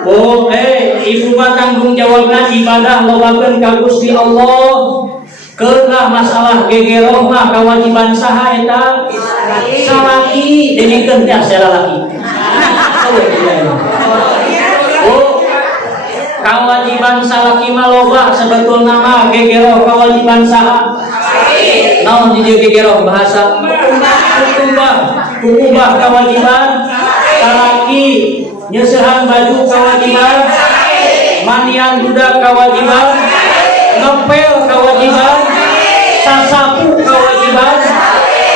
Oh, ibu mah tanggung jawabna ibadah lobakeun ka Gusti Allah. Keunah masalah gegeroh mah kewajiban saha eta? Salaki dengkeun teh salaki. Oh, kewajiban salaki mah loba sebetulna mah gegeroh kewajiban saha? Naon di gegeroh bahasa? Kubah kewajiban salaki. Nyesehan baju kewajiban, manian budak kewajiban, ngepel kewajiban, sasapu kewajiban,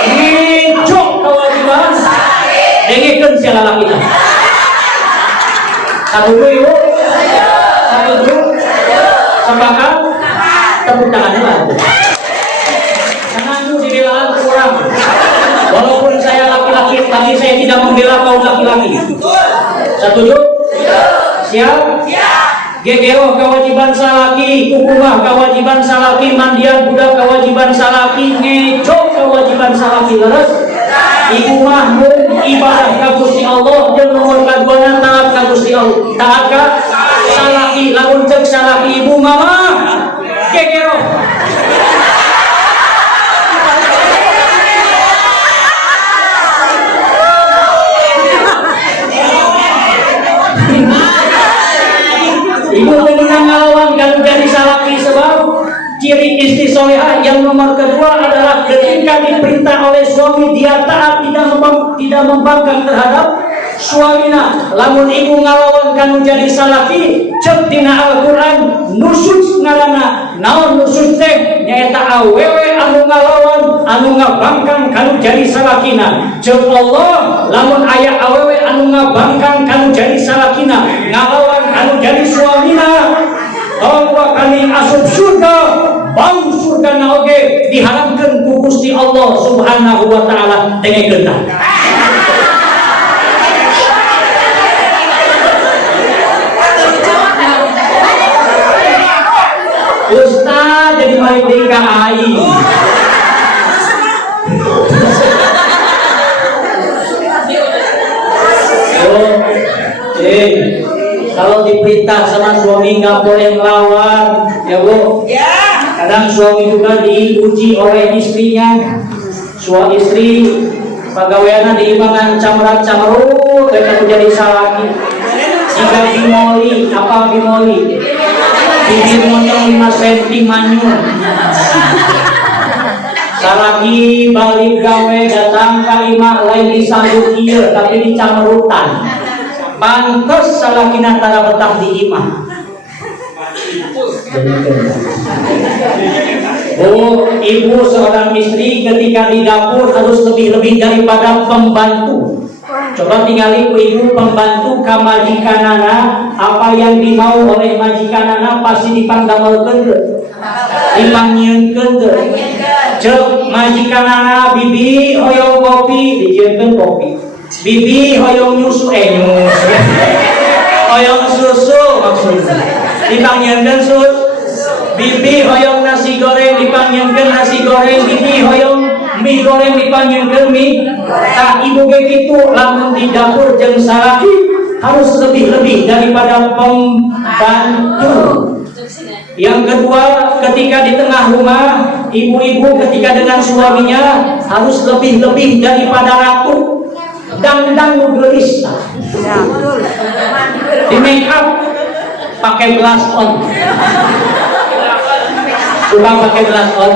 ngicok kewajiban, dengekeun sia lalaki. Satu dulu, satu dulu, sepakat, tepuk tangannya lah. Jangan dulu dibelaan kurang. Walaupun saya laki-laki, tapi saya tidak membela kaum laki-laki. Setuju? Siap? Gegero kewajiban salaki, kukumah kewajiban salaki, mandian budak kewajiban salaki, ngecok kewajiban salaki. Leres? Ibu mahmud ibadah ka Gusti Allah jeung nomor kaduana taat ka Gusti Allah. Taat ka salaki, lamun ceuk salaki ibu mama gegero. Ibu menang ngalawan kalau jadi salaki sebab ciri istri solehah yang nomor kedua adalah ketika diperintah oleh suami dia taat, tidak membangkang terhadap suaminya. Lamun ibu ngalawan kanu jadi salaki cek dina Al-Qur'an nusus ngaranna naon nusus teh nyaeta awewe anu ngalawan anu ngabangkang kanu jadi salakina. Cek Allah lamun aya awewe anu ngabangkang kanu jadi salakina ngalawan kanu jadi suamina bahwa kami asup surga bau surga na oge diharamkeun ku Gusti Allah Subhanahu wa taala dengekeun tah. Ustaz jadi balik deui ka aing. Kalau diperintah sama suami nggak boleh ngelawan, ya bu. Ya. Kadang suami juga diuji oleh istrinya. Suami istri pegawainya diimangan camrat-camrut, dan menjadi salaki. Jika bimoli, apa bimoli? Bibir monyong 5 cm manyun. Salaki balik gawe datang kalimah lain disambut ieu tapi dicamrutan. Pantes salakina tara betah di imah. Bu, ibu seorang istri ketika di dapur harus lebih-lebih daripada pembantu. Coba tinggalin ibu pembantu ka majikanana, apa yang dimau oleh majikanana pasti dipangdamelkeun teu? Dipangnyieunkeun teu? Cek majikanana, bibi hoyong kopi, dijieunkeun kopi. Bibi hoyong nyusu hoyong susu maksudnya. Dipangnyieunkeun susu. Bibi hoyong nasi goreng dipangnyieunkeun nasi goreng, bibi hoyong mie goreng dipangnyieunkeun mie. Tah ibu ge kitu lamun di dapur jeung salaki harus lebih-lebih daripada pembantu. Yang kedua, ketika di tengah rumah, ibu-ibu ketika dengan suaminya harus lebih-lebih daripada ratu. Dandang gelis. Di make up pakai blush on. Tukang pakai blush on.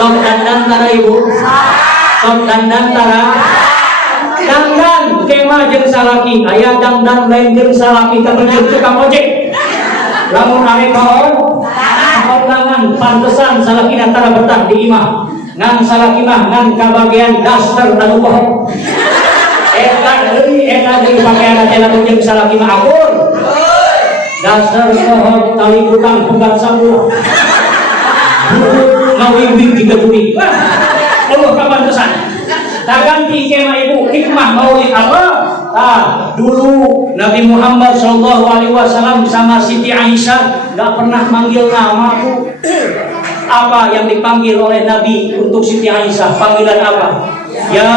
Sok dandan tara ibu. Sok dandan tara. Dandan kemah jeung salaki. Aya dandan lain jeung salaki terjun tukang ojek. Lamun are kaon, kondangan pantesan salaki tara betah di imah. Ngan salaki mah ngan kabagian daster anu poho. Eta deui pakaian teh lamun jeung salaki mah akur. Daster poho tali utang pegat sabuk. Ngawiwing kita tuli. Allah kapantesan. Ganti kemah ibu hikmah maulid apa? Dulu Nabi Muhammad SAW sama Siti Aisyah nggak pernah manggil nama bu. Apa yang dipanggil oleh Nabi untuk Siti Aisyah? Panggilan apa? Ya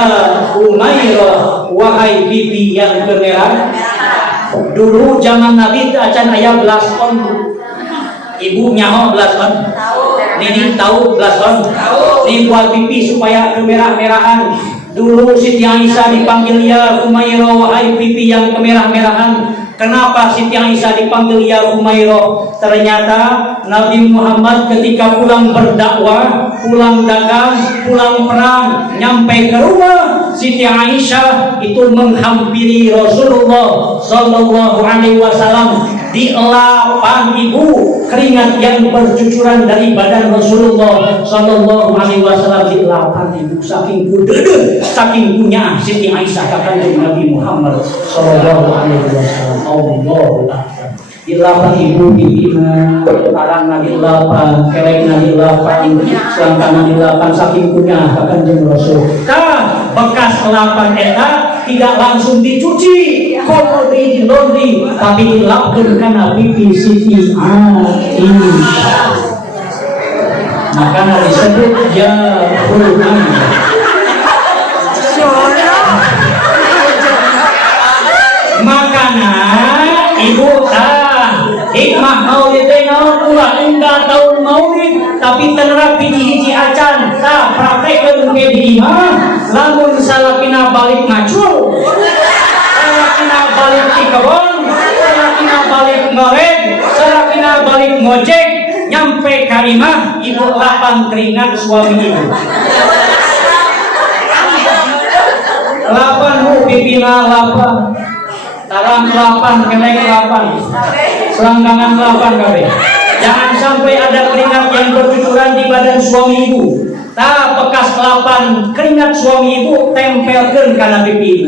Umairah, wahai bibi yang kemerah. Dulu zaman Nabi acan aya blush on. Ibu nyaho blush on. Nini tahu blush on. Ini buat pipi supaya kemerah-merahan. Dulu Siti Aisyah dipanggil ya Umairah, wahai pipi yang kemerah-merahan. Kenapa Siti Aisyah dipanggil ya Umairah? Ternyata Nabi Muhammad ketika pulang berdakwah, pulang dagang, pulang perang, nyampe ke rumah, Siti Aisyah itu menghampiri Rasulullah Sallallahu Alaihi Wasallam. Dielapang ibu keringat yang bercucuran dari badan Rasulullah Sallallahu Alaihi Wasallam, dielapang ibu saking kudede, saking punya Siti Aisyah kakak Nabi Muhammad Sallallahu Alaihi Wasallam. Allahu Akbar. Dilapang ibu bibina, tarang dilapang, keleng dilapang, selangkangan dilapang, saking punya kakak Rasul. Bekas lapang eta tidak langsung dicuci, kotor di laundry, tapi dilapkan karena pipi Siti Aisyah. Makanya disebut ya Quran. Makanya ibu hikmah maulid naon ulah enggak tahun maulid tapi tenerapi hiji acan tah praktekkeun ge di imah. Lamun salakina balik ngacul, salakina balik di kebon, salakina balik ngorek, salakina balik ngojek, nyampe ka imah ibu lapang keringat suami ibu. Lapan bu pipina lapan. Tarang lapan, keleng lapan, selangkangan lapan kabeh. Jangan sampai ada keringat yang bercucuran di badan suami ibu. Bekas lapan keringat suami ibu tempelkeun kana pipi.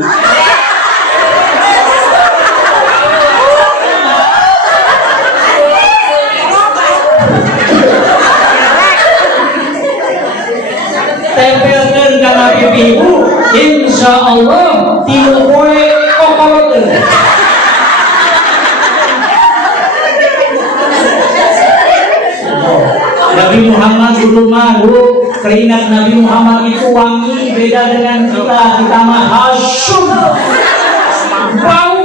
Tempelkeun kana pipi ibu, insyaallah tilu poe kokoloteun. Nabi Muhammad dulu malu, keringat Nabi Muhammad itu wangi, beda dengan kita mah hasyum, bau,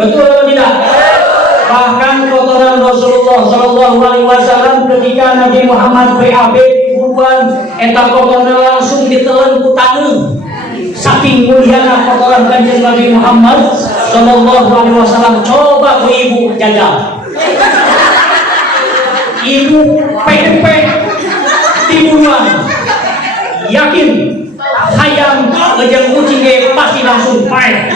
betul atau tidak? Bahkan kotoran Rasulullah Sallallahu Alaihi Wasallam ketika Nabi Muhammad BAB buruan, eta kotoran langsung ditelan ku taneuh. Saking muliana kotoran kanjeng Nabi Muhammad Sallallahu Alaihi Wasallam. Coba ku ibu jajal. Ibu pempek timuruan, yakin hayang ngejeng kucing pasti langsung paek.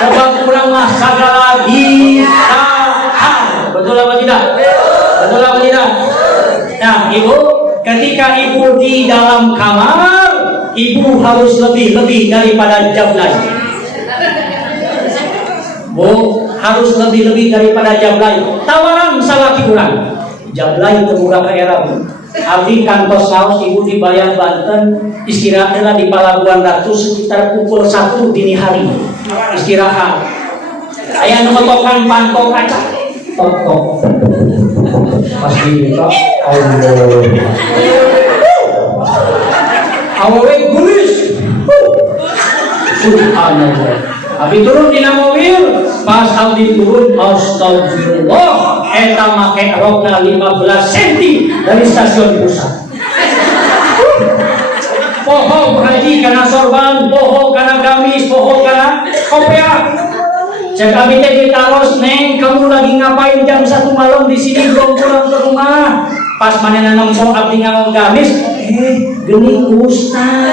Sebab kurang mah sagala ditahan. Betul apa tidak? Betul apa tidak? Nah, ibu, ketika ibu di dalam kamar, ibu harus lebih daripada jablay. Bu, harus lebih daripada jablay. Tawaran salaki kurang. Jablay terbuka ke era, Bu. Abdi kantos saus ibu dibayar Banten, istirahatlah di Palabuhan Ratu sekitar pukul 1 dini hari. Istirahat. Aya nu tokan pantau kaca. Tok. Pasti buka. Allah. Awewe gulis. Subhanallah. Abdi turun dina mobil, pas abdi turun, astagfirullah, eta make rokna 15 cm dari stasiun pusat. Poho haji kana sorban, poho kana gamis, poho kana kopea. Cek abdi teh ditaros, "Neng, kamu lagi ngapain jam 1 malam di sini belum pulang ke rumah?" Pas manehna nongkrong abdi nganggo gamis, geuning ustaz.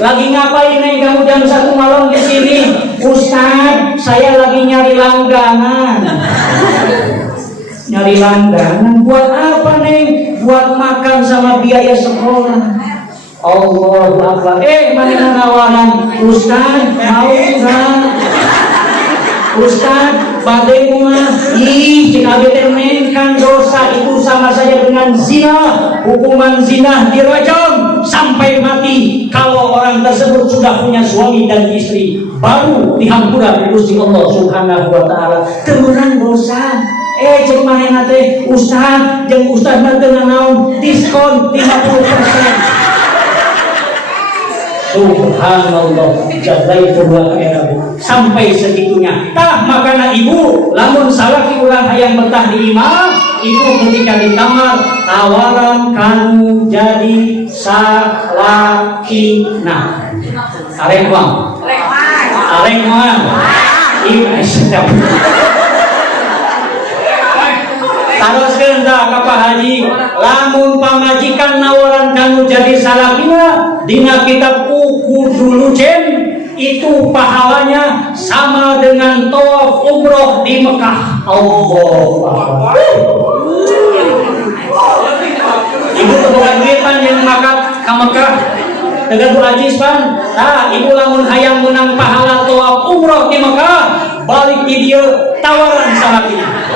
Lagi ngapain Neng kamu jam 1 malam di sini? Ustaz, saya lagi nyari langganan. Nyari langganan buat apa Neng? Buat makan sama biaya sekolah. Allahu Akbar. Mana nawaran? Ustaz, mau enggak? Ustaz, badai mah, cek abdi menkan dosa itu sama saja dengan zina. Hukuman zina dirajam sampai mati. Kalau orang tersebut sudah punya suami dan istri, baru dihampura Gusti Allah Subhanahu wa taala. Temenan dosa. Cek manehna teh Ustaz, jeung Ustaz mah teu naon diskon 50%. Subhanallah, jablay kedua era sampai segitunya. Tah makana ibu, lamun salaki ulah hayang betah di imah, ibu ketika ditamar tawaran kanu jadi salakina. Areng moal. Iya sedap. Taroskeun da ka Pak Haji, lamun pamajikan nawaran kanu jadi salakina dina kitab Ukudul Jen itu pahalanya sama dengan tawaf umroh di Mekah. Allahu Akbar. Ibu teboga duitan yang makat ka Mekah dengan Bu Ajis pan. Tah ibu lamun hayang menang pahala tawaf umroh di Mekah, balik di dieu tawaran salakina.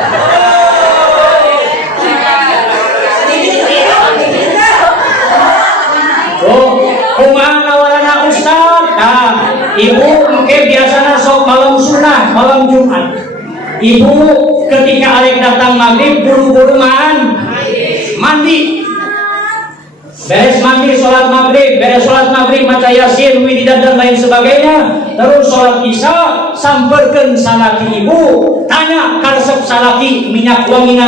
Kumaha nawarana Ustaz? Nah, ibu mungkin biasanya sok malam sunnah, malam Jumat. Ibu ketika arek datang maghrib buru-buru mandi. Beres mandi sholat maghrib maca yasin, wirid dan lain sebagainya. Terus sholat isya, samperkeun salaki ibu, tanya karesep salaki minyak wangi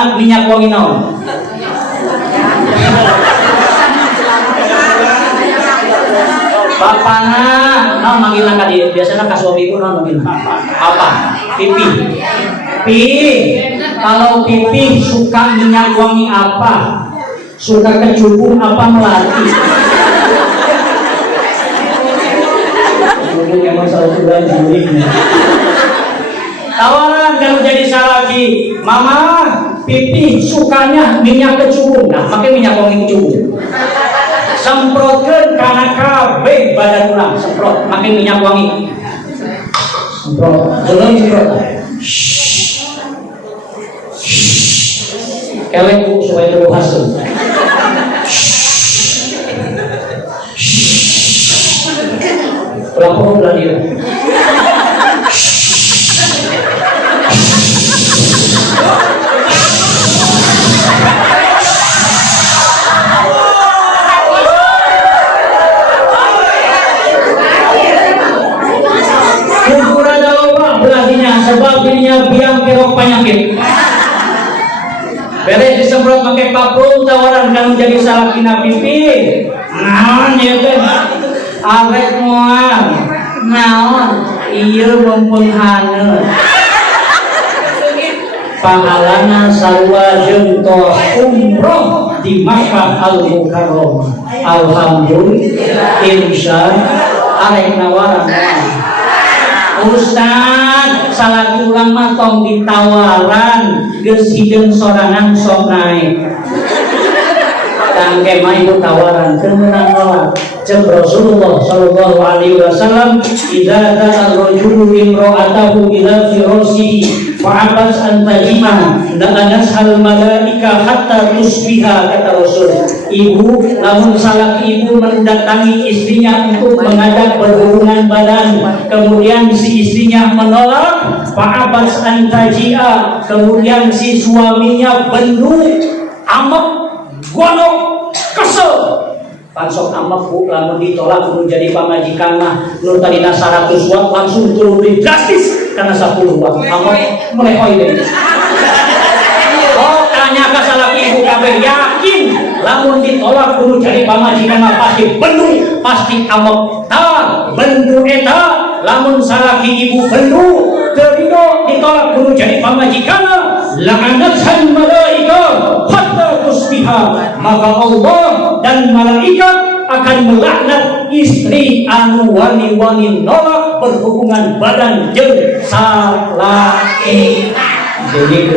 naon? Bapana, naon manggilna ka dieu? Biasana ka suamiku naon manggilna? Apa? Pipi. Kalau pipi suka minyak wangi apa? Suka kecubung apa melati? Dulu memang salah sudah juri. Tawaran kalau jadi salaki, Mama, pipi sukanya minyak kecubung. Nah, pakai minyak wangi kecubung. Semprotkeun kana kabeh badan urang, semprot make minyak wangi. Semprot, semprot. Kelek Bu supaya teu hasil. Pelapor ulah dia. Sebab dirinya biang kerok penyakit. Beres disemprot pakai parfum, tawaran kanu jadi salakina pipi. Naon ya teh? Awet moal. Naon? Ieu mumpun haneut. Pahalana sarua jeung tos umroh di Makkah Al-Mukarramah. Alhamdulillah. Insya arek nawaran. Ustaz, salaki urang mah tong ditawaran geus hideung sorangan sok naik. Tangke mah ibu tawaran teu meunang nolak. Cek Rasulullah sallallahu alaihi wasallam, idza da'a ar-rajulu imra'atahu ila firasihi fa'abas an tajima la'anashal malaika hatta tusbiha, kata Rasul. Ibu, namun salaki ibu mendatangi istrinya untuk mengajak berhubungan badan, kemudian si istrinya menolak, fa'abas an tajia, kemudian si suaminya bendu, amek, gonok, kesel. Pansok amak bu, lamun ditolak kudu jadi pamajikan mah nu tadina 100 watt langsung turun drastis karena 10 watt. Amak melehoi deui. Oh, tanya ka salaki ibu kabeh yakin lamun ditolak kudu jadi pamajikan mah pasti bendu, pasti amak. Tah, bendu eta lamun salaki ibu bendu teu ridho ditolak kudu jadi pamajikan la'anathan malaika hatta tusbiha, maka Allah dan malaikat akan melaknat istri anu wani-wani nolak berhubungan badan jeung salaki. Jadi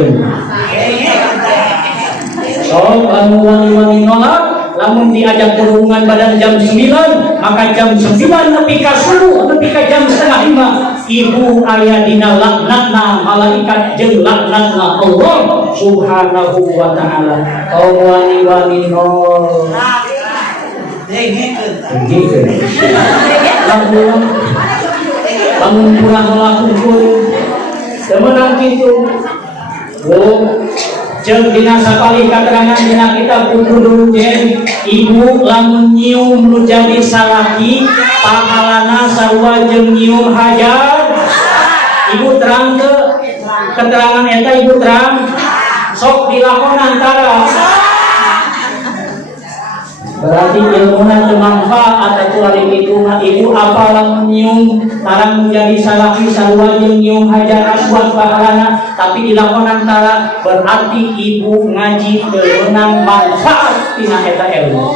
sok anu wani-wani nolak, lamun diajak berhubungan badan jam 9, maka jam 9 nepi ka 10, nepi ka jam 4:30 ibu aya dina laknatna malaikat jeung laknatna Allah subhanahu wa ta'ala. Oh wani-wani nolak lamun kurang ngelakukeun teu meunang kitu. Jeung dina sakali katerangan dina kitab Qudurul Jen, ibu lamun nyium nu jadi salaki pahalana sarua jeung nyium hajat. Ibu terang teu keterangan eta, ibu terang sok dilakon antara berarti ilmuna teu manfaat atuh ari kitu mah. Ibu apa lamun nyium tarang menjadi salaki sarua jeung nyium hajar aswad pahalana, tapi dilakon antara berarti ibu ngaji teu meunang manfaat tina eta ilmu.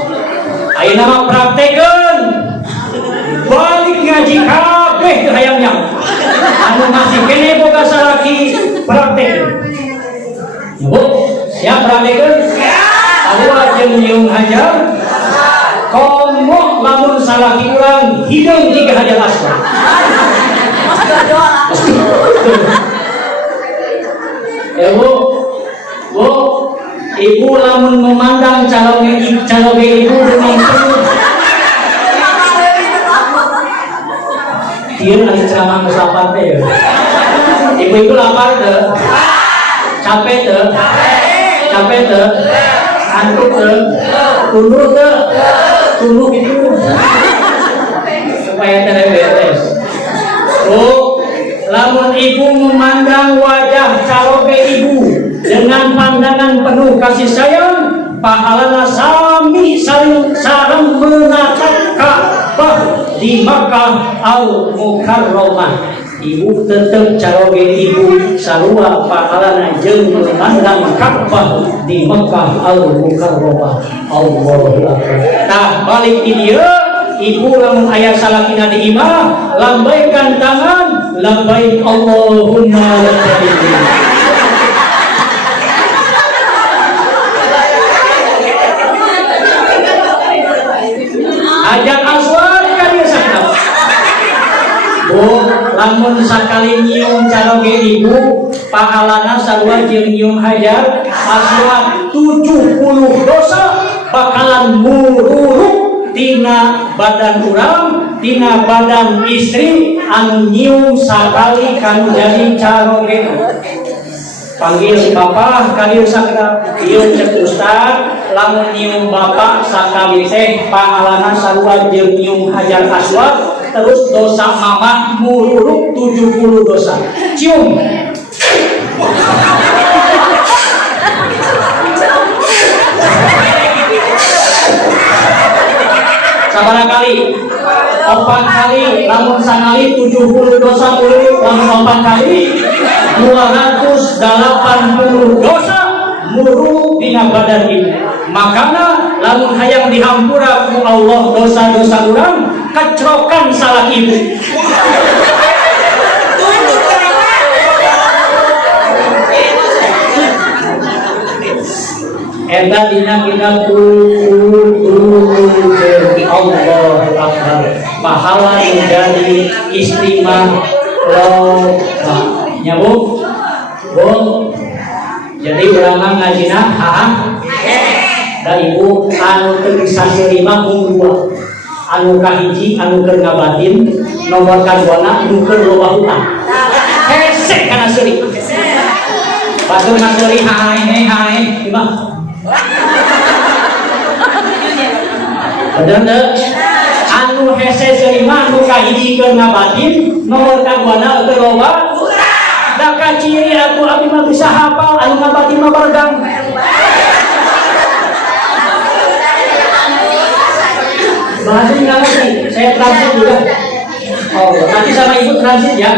Ayeuna mah praktekeun balik ngaji kabeh teu hayang nyam. Anu masih kene boga salaki praktekeun. Bu, siap praktekeun? Sarua jeung nyium hajar komo lamun salaki urang hideung tiga hajar aswad. Bu, ibu lamun memandang caloge ibu dengan penuh. Dia lagi ceramah kesapat teh. Ibu itu lapar teh, capek teh, antuk teh, tuluh itu supaya beres. Oh, lamun ibu memandang wajah caloge ibu dengan pandangan penuh kasih sayang, pahalana sami sareng menatap Ka'bah di Makkah Al-Mukarramah. Ibu tetep caloge ibu sarua pahalana jeung memandang Ka'bah di Makkah Al-Mukarramah. Allahu Akbar. Tah balik di dieu, ibu lamun aya salakina di imah, lambaikan tangan, labbaik Allahumma labbaik. Ajak aswad ka dieu sakit. Bu, lamun sakali nyium caloge ibu pahalana sarua jeung nyium hajar aswad 70 dosa bakalan mururuk tina badan urang, tina badan istri anu nyium sakali kanu jadi caloge. Panggil si bapak kadieu sakira, ieu cek ustad lamun nyium bapak sakali teh pahalana sarua jeung nyium hajar aswad, terus dosa mamah mururuk 70 dosa. Cium. Sabaraha kali? 4 kali. Lamun sangali 70 dosa mururuk, lamun 4 kali 280 dosa mururuk dina badan ibu. Makana lamun hayang dihampura ku Allah dosa-dosa urang, kecrokan salah ibu. Eta dina kita di Allah Akbar. Pahala menjadi istimewa nyambung. Bu, jadi ulama ngajina da ibu anu teu bisa lima dua. Anu kahiji anu keur ngabatin, nomor kaduana anu keur loba hutang. Hese kana seuri. Batur maseri hae imah. Bener teu? Anu hese seuri mah anu kahiji keur ngabatin, nomor kaduana keur loba da kaciri atuh abi mah bisa hafal anu ngabatin mah bargang. Bahasa nggak ngerti, saya transit juga. Oh, nanti sama ibu transit ya.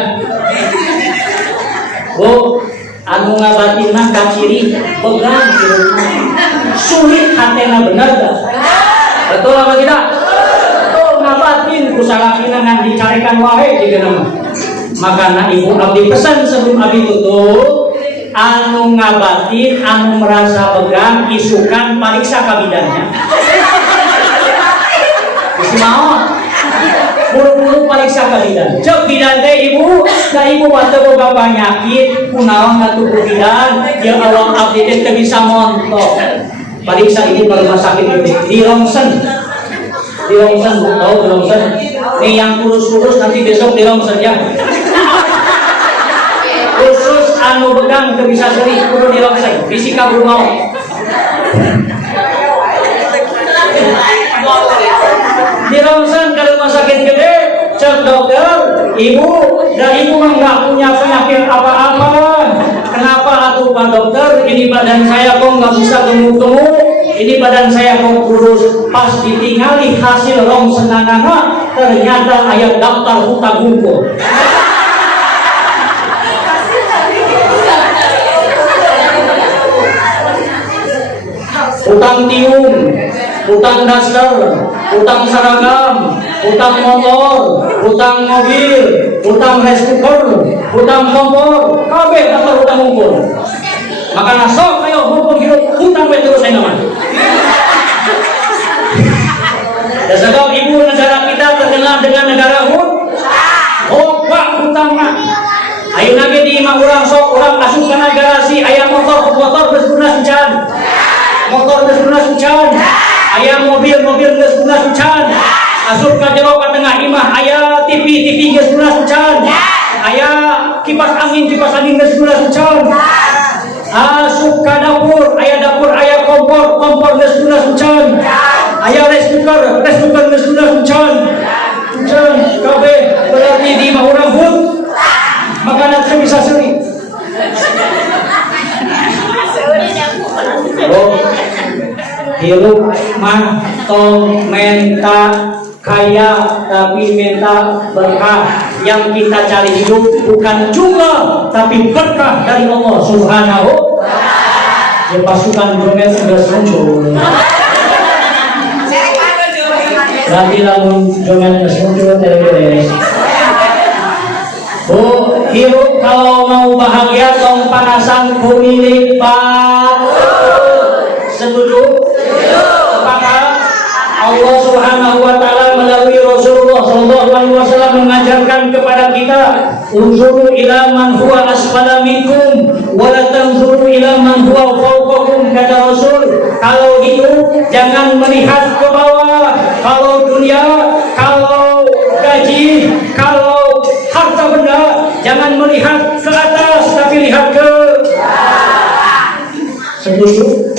Bu, anu ngabatin mah kaciri pegang di rumah. Sulit hatena bener gak? Betul apa tidak? Betul ngabatin kusalakina ngan dicarikan wae di nama. Makanya ibu abdi pesan sebelum abdi tutup, anu ngabatin, anu merasa pegang, isukan pariksa kabidannya. Mau buru-buru pariksa ka bidan. Cek bidan teh ibu, da ibu mah teu boga panyakit, kunaon atuh bidan, ya Allah abdi teh teu bisa montok. Pariksa ibu ke rumah sakit di rongsen. Di rongsen, tahu di rongsen? Nih yang kurus-kurus nanti besok di rongsen ya. Khusus anu begang teu bisa seri kudu di rongsen, bisi kabur mau. Di rongsen ke rumah sakit gede, cek dokter, ibu mah nggak punya penyakit apa-apa. Kenapa atuh Pak Dokter? Ini badan saya kok nggak bisa gemuk-gemuk, ini badan saya kok kurus. Pas ditinggali hasil rongsenanana, ternyata aya daftar hutang bungkul. Hutang tiung, hutang dasar, hutang seragam, hutang motor, hutang mobil, hutang rice cooker, hutang kompor, kabeh daftar hutang ngumpul. Makanya sok ayo hukum hidup hutang bae terus ayeuna mah. Dasar ibu negara kita terkenal dengan negara hutang mah. Ayeuna ge di imah urang sok urang asup kana garasi aya motor geus guna hujan. Motor geus guna hujan. Aya mobil geus guna hujan. Asup ka jero ka tengah imah aya TV geus guna hujan. Aya kipas angin geus guna hujan. Asup ka dapur aya kompor geus guna hujan. Aya rice cooker geus guna hujan. Hujan kabeh berarti di imah urang makanan teu bisa seuri. Hirup mah tong menta kaya tapi minta berkah. Yang kita cari hidup bukan jumlah tapi berkah dari Allah Subhanahu. Ya pasukan jomet sudah muncul. Berarti lamun jomet muncul terus. Bu, hirup kalau mau bahagia tong panasan kumilik Pak. Setuju? Sepakat? Allah Subhanahu wa taala melalui Rasulullah sallallahu alaihi wasallam mengajarkan kepada kita, "Unzuru ila man huwa asfala minkum wa la tanzuru ila man huwa fawqakum," kata Rasul. Kalau hidup jangan melihat ke bawah. Kalau dunia, kalau gaji, kalau harta benda, jangan melihat ke atas tapi lihat ke setuju?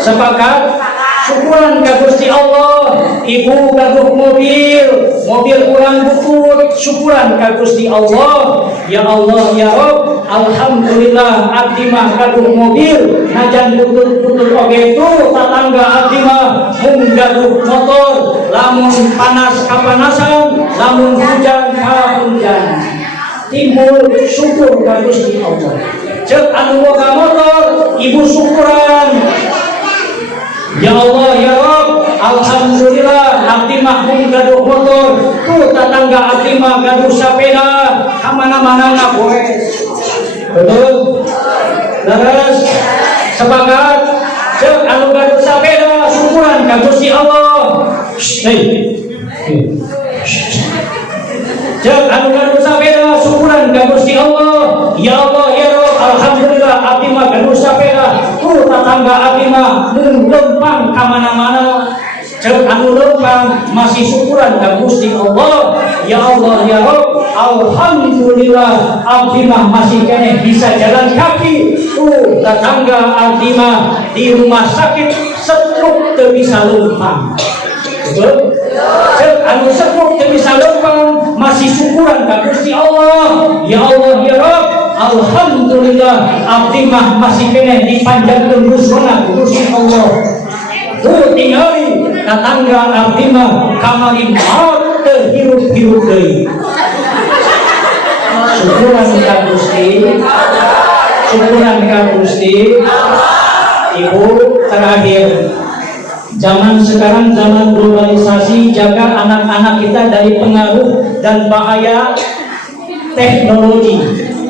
Sepakat? Syukuran ka Gusti Allah. Ibu gaduh mobil kurang butut, syukuran ka Gusti Allah. Ya Allah ya Rabb, alhamdulillah abdi mah gaduh mobil, najan butut-butut oge tu tatangga abdi mah mung gaduh motor, lamun panas kapanasan, lamun hujan ka hujan. Timbul syukur ka Gusti Allah. Cek anu boga motor, ibu syukuran. Ya Allah ya Rabb, alhamdulillah abdi mah mung gaduh motor, tuh tetangga abdi mah gaduh sepeda, kamana-mana ngapoe. Betul? Leres? Sepakat? Cek anu gaduh sapeda syukuran ka Gusti Allah. Cek anu gaduh sapeda syukuran ka Gusti Allah. Ya Allah ya Rabb, alhamdulillah abdi mah gaduh sapeda. Tatangga abdi mah lempang ka mana-mana. Cek anu lempang masih syukuran ka Gusti Allah. Ya Allah ya Rabb, alhamdulillah abdi mah masih keneh bisa jalan kaki. Tetangga abdi mah di rumah sakit stroke teu bisa lempang. Betul? Cek anu stroke teu bisa lempang masih syukuran ka Gusti Allah. Ya Allah ya Rabb, alhamdulillah abdi mah masih keneh dipanjangkeun rusuna ku Gusti Allah. Tingali tetangga abdi mah kamari maot teu hirup-hirup deui. Syukuran ka Gusti. Syukuran ka Gusti. Ibu, terakhir, zaman sekarang zaman globalisasi, jaga anak-anak kita dari pengaruh dan bahaya teknologi.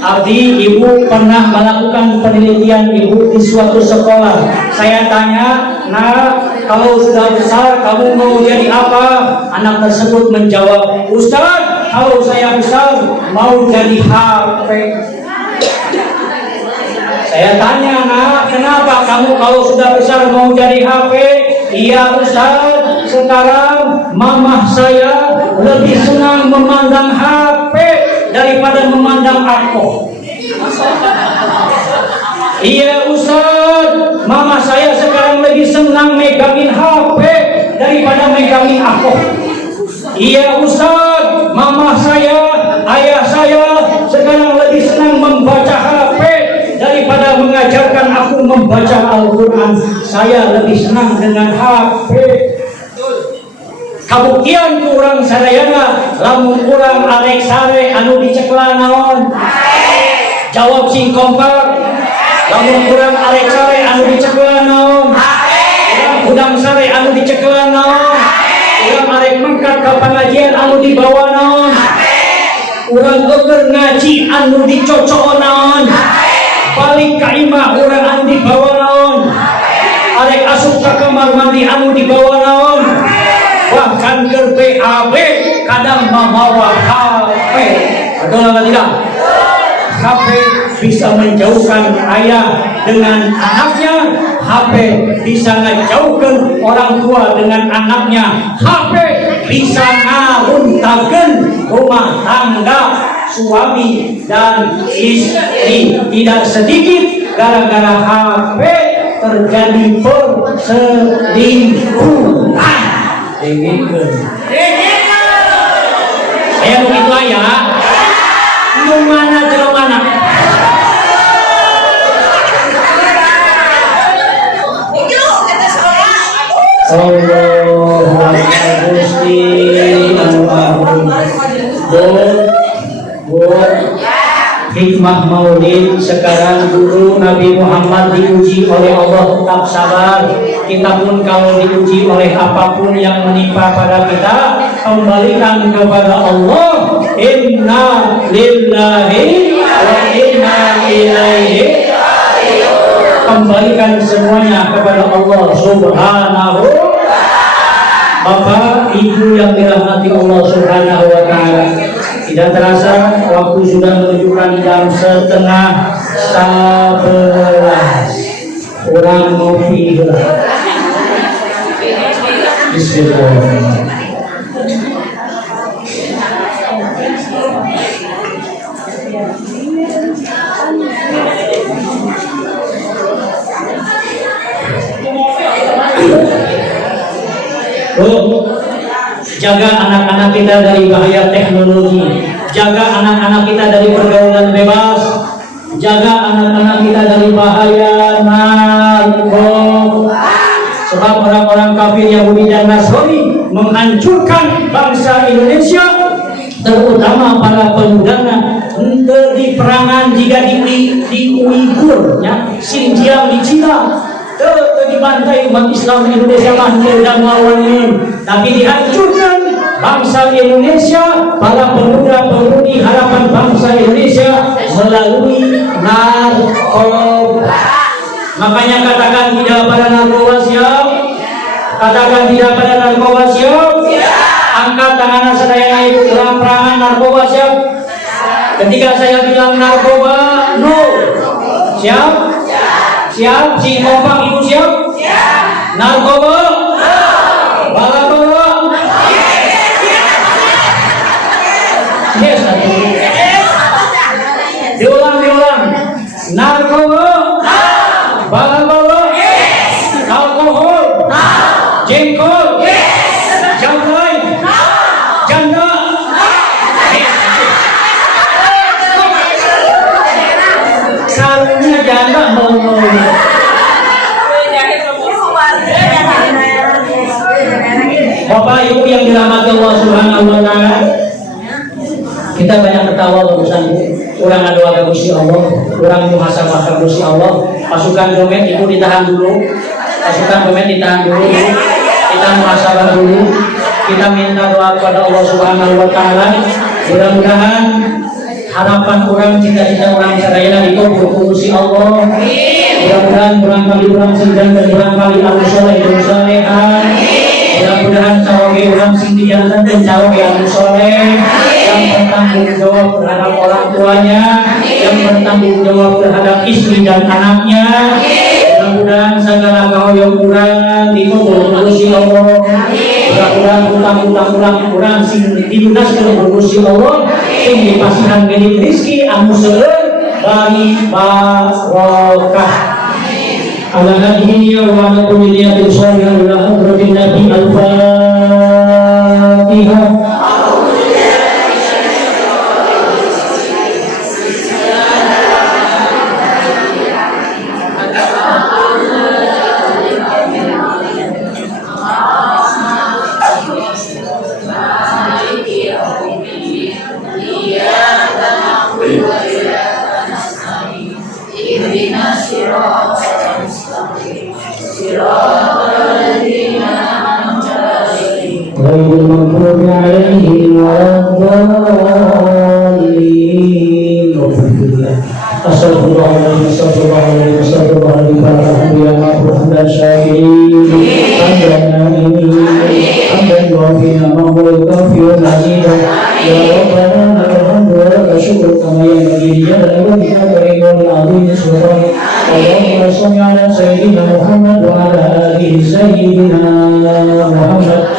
Abdi, ibu pernah melakukan penelitian ibu di suatu sekolah. Saya tanya, nah kalau sudah besar kamu mau jadi apa? Anak tersebut menjawab, Ustaz, kalau saya besar mau jadi HP. Saya tanya, nak, kenapa kamu kalau sudah besar mau jadi HP? Iya Ustaz, sekarang mamah saya lebih senang memandang HP daripada memandang aku. Iya Ustaz, mama saya sekarang lebih senang megangin HP daripada megangin aku. Iya Ustaz, mama saya, ayah saya sekarang lebih senang membaca HP daripada mengajarkan aku membaca Al-Quran. Saya lebih senang dengan HP. Kabuktian kurang sadayana lamun kurang arek sare anu dicekla naon? Jawab sing kompak. Lamun kurang arek sare anu dicekla naon? Udang sare anu dicekla naon? Urang arek mangkat ka pangajian anu dibawa naon? Urang eueur ngaji anu dicocok naon? Balik ka imah urang anu dibawa naon? Arek asup ka kamar mandi anu dibawa naon? Bahkan ke BAB kadang membawa HP. Betul atau tidak? HP bisa menjauhkan ayah dengan anaknya, HP bisa menjauhkan orang tua dengan anaknya, HP bisa ngaruntakeun rumah tangga suami dan istri. Tidak sedikit gara-gara HP terjadi perselingkuhan. Saya begitu aja. Lu mana jero mana? Allah Gusti hikmah maulid sekarang dulu Nabi Muhammad diuji oleh Allah tetap sabar. Kita pun kalau diuji oleh apapun yang menimpa pada kita, kembalikan kepada Allah. Inna lillahi wa inna ilaihi raji'un. Kembalikan semuanya kepada Allah Subhanahu. Bapak Ibu yang dirahmati Allah Subhanahu wa taala, tidak terasa waktu sudah menunjukkan jam 10:30. Kurang ngopi. Bismillahirrahmanirrahim. Jaga anak-anak kita dari bahaya teknologi, jaga anak-anak kita dari pergaulan bebas, jaga anak-anak kita dari bahaya narkoba. Sebab orang-orang kafir Yahudi dan Nasrani menghancurkan bangsa Indonesia, terutama para pemudanya. Di perangan jika di Uighur, ya, Xinjiang di Cina, dibantai umat Islam Indonesia mantul dan melawan, tapi dihancurkan bangsa Indonesia, para pemuda-pemudi harapan bangsa Indonesia melalui narkoba. Makanya katakan tidak pada narkoba, siap. Katakan tidak pada narkoba, siap. Angkat tangan sadayana itu perang-perangan narkoba, siap. Ketika saya bilang narkoba, no. Siap? Siap? Si kompak ibu siap? Narkoba? Balabala? Yes, diulang. Narkoba? Balabala? Alkohol? Jengkol? Jamrai? Janda? Sarungnya janda mau. Bapak Ibu yang dirahmati Allah Subhanahu wa taala, kita banyak ketawa urusan orang adu agama Gusti Allah, orang muhasabah ka Gusti Allah. Pasukan domet itu ditahan dulu. Pasukan domet ditahan dulu. Kita muhasabah dulu. Kita minta doa kepada Allah Subhanahu wa taala. Mudah-mudahan harapan orang, cita-cita orang sadayana itu Gusti Allah. Mudah-mudahan barangkali orang sedang dan barangkali anu saleh dan salehan. Mudah-mudahan cawawe orang sing dijantan dan cawawe anu soleh yang bertanggung jawab terhadap orang tuanya, yang bertanggung jawab terhadap istri dan anaknya. Mudah-mudahan segala kahoyong kurang dikabul Gusti Allah. Mudah-mudahan utang-utang kurang sing dilunaskeun Gusti Allah, sing dipasihan geni rezeki anu seueur bari barokah. Ala hadhihi wa ala kulli niyatin shalihah ila hadratin Nabi al-Fatihah. Ghairil maghdubi 'alaihim waladdallin. Astagfirullahaladzim. Ya Mahfuz dan Syafirin. Hamdan wafina mahmud kafiyun azidah. Ya Rabbana alhamdu wa laka syukur kama yanbaghi li jalali wajhika karimul azim sultanik. Allahumma shalli ala sayyidina Muhammad wa ala alihi sayyidina Muhammad.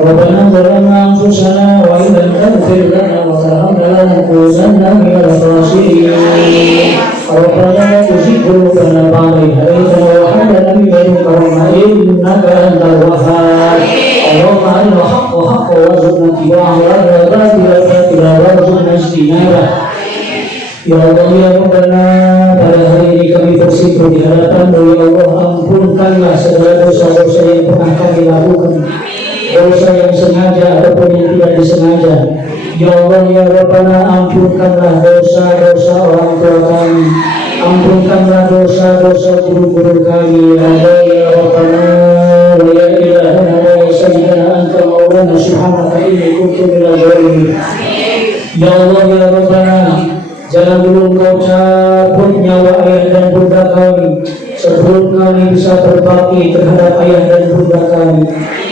Rabbana zalamna anfusana wa in lam taghfir lana wa tarhamna lanakunanna minal khasirin. Rabbana la tuzigh qulubana ba'da idh hadaytana wa hab lana min ladunka rahmah innaka antal wahhab. Allahumma arina al-haqqa haqqan warzuqna ittiba'ahu wa arina al-batila batilan warzuqna ijtinabah. Ya Allah ya Rabbana, pada hari ini kami bersyukur di hadapan-Mu ya Allah, ampunkanlah segala dosa-dosa yang pernah kami lakukan, dosa yang sengaja ataupun yang tidak disengaja. Ya Allah ya Rabbana, ampunkanlah dosa-dosa orang tua kami, ampunkanlah dosa-dosa guru-guru kami. Ya Allah ya Rabbana wa ya ilahana wa ya sayyidana anta maulana subhanaka inni kuntu minadh dhalimin. Ya Allah ya Rabbana, jangan dulu Engkau cabut nyawa ayah dan bunda kami sebelum kami bisa berbakti terhadap ayah dan bunda kami.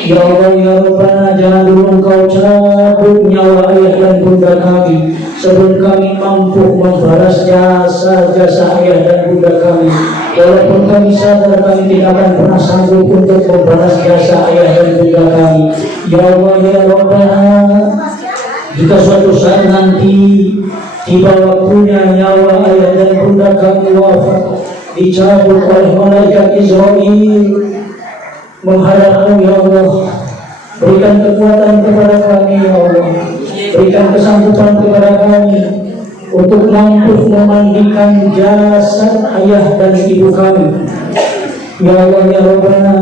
Ya Allah ya Rabbana, jangan dulu Engkau cabut nyawa ayah dan bunda kami sebelum kami mampu membalas jasa-jasa ayah dan bunda kami. Walaupun kami sadar kami tidak akan pernah sanggup untuk membalas jasa ayah dan bunda kami. Ya Allah ya Rabbana, jika suatu saat nanti tiba waktunya nyawa ayah dan bunda kami wafat, dicabut oleh malaikat Israil menghadap-Mu ya Allah, berikan kekuatan kepada kami ya Allah, berikan kesanggupan kepada kami untuk mampu memandikan jasad ayah dan ibu kami. Ya Allah ya Rabbana,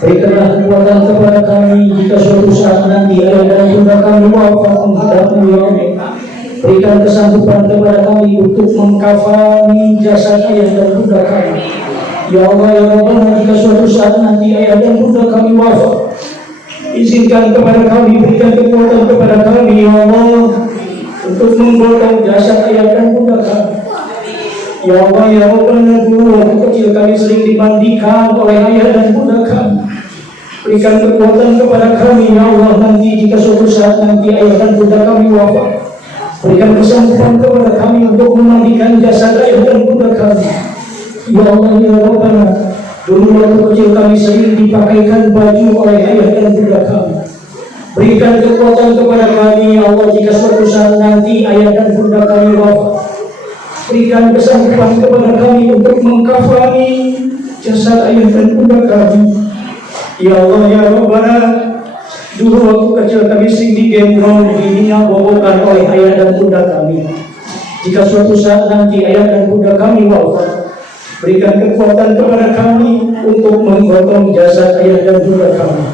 berikanlah kekuatan kepada kami jika suatu saat nanti ayah dan bunda kami wafat menghadap-Mu ya Allah. Berikan kesanggupan kepada kami untuk mengkafani jasad ayah dan bunda kami. Ya Allah ya Rabbana, jika suatu saat nanti ayah dan bunda kami wafat, izinkan kepada kami, berikan kekuatan kepada kami ya Allah untuk menggotong jasad ayah dan bunda kami. Ya Allah, ya Rabbana, dulu waktu kecil kami sering dimandikan oleh ayah dan bunda kami. Berikan kekuatan kepada kami, ya Allah, nanti jika suatu saat nanti ayah dan bunda kami wafat. Berikan kesempatan kepada kami untuk memandikan jasad ayah dan bunda kami. Ya Allah, ya Rabbana, dulu waktu kecil kami sering dipakaikan baju oleh ayah dan bunda kami. Berikan kekuatan kepada kami, ya Allah, jika suatu saat nanti ayah dan bunda kami wafat. Berikan kesanggupan kepada kami untuk mengkafani jasad ayah dan bunda kami. Ya Allah, ya Rabbana, dulu waktu kecil kami sering digendong, dihina, bobokan oleh ayah dan bunda kami. Jika suatu saat nanti ayah dan bunda kami wafat, berikan kekuatan kepada kami untuk menggotong jasad ayah dan bunda kami.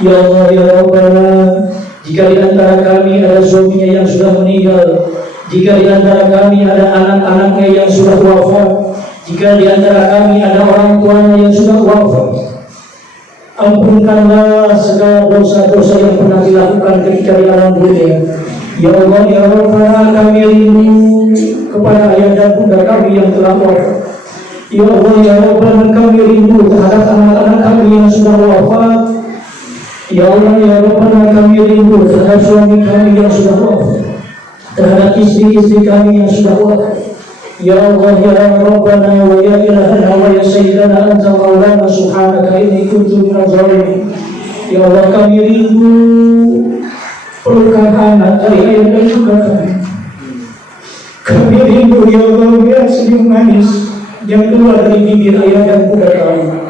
Ya Allah, ya Rabbana, jika di antara kami ada suaminya yang sudah meninggal, jika di antara kami ada anak-anaknya yang sudah wafat, jika di antara kami ada orang tuanya yang sudah wafat, ampunkanlah segala dosa-dosa yang pernah dilakukan ketika di alam dunia. Ya Allah, ya Rabbana, kami rindu kepada ayah dan bunda kami yang telah wafat. Ya Allah, ya Rabbana, kami rindu terhadap anak-anak kami yang sudah wafat. Ya Allah, ya Rabbana, kami rindu terhadap suami kami yang sudah wafat, terhadap istri-istri kami yang sudah wafat. Ya Allah, ya Rabbana, wa ya ilahana, wa ya sayyidana, anta maulana, subhanaka inni kuntu minaz zalimin. Ya Allah, kami rindu pelukan anak dari ayah dan bunda kami. Kami rindu, ya Allah, melihat senyum manis yang keluar dari bibir ayah dan bunda kami.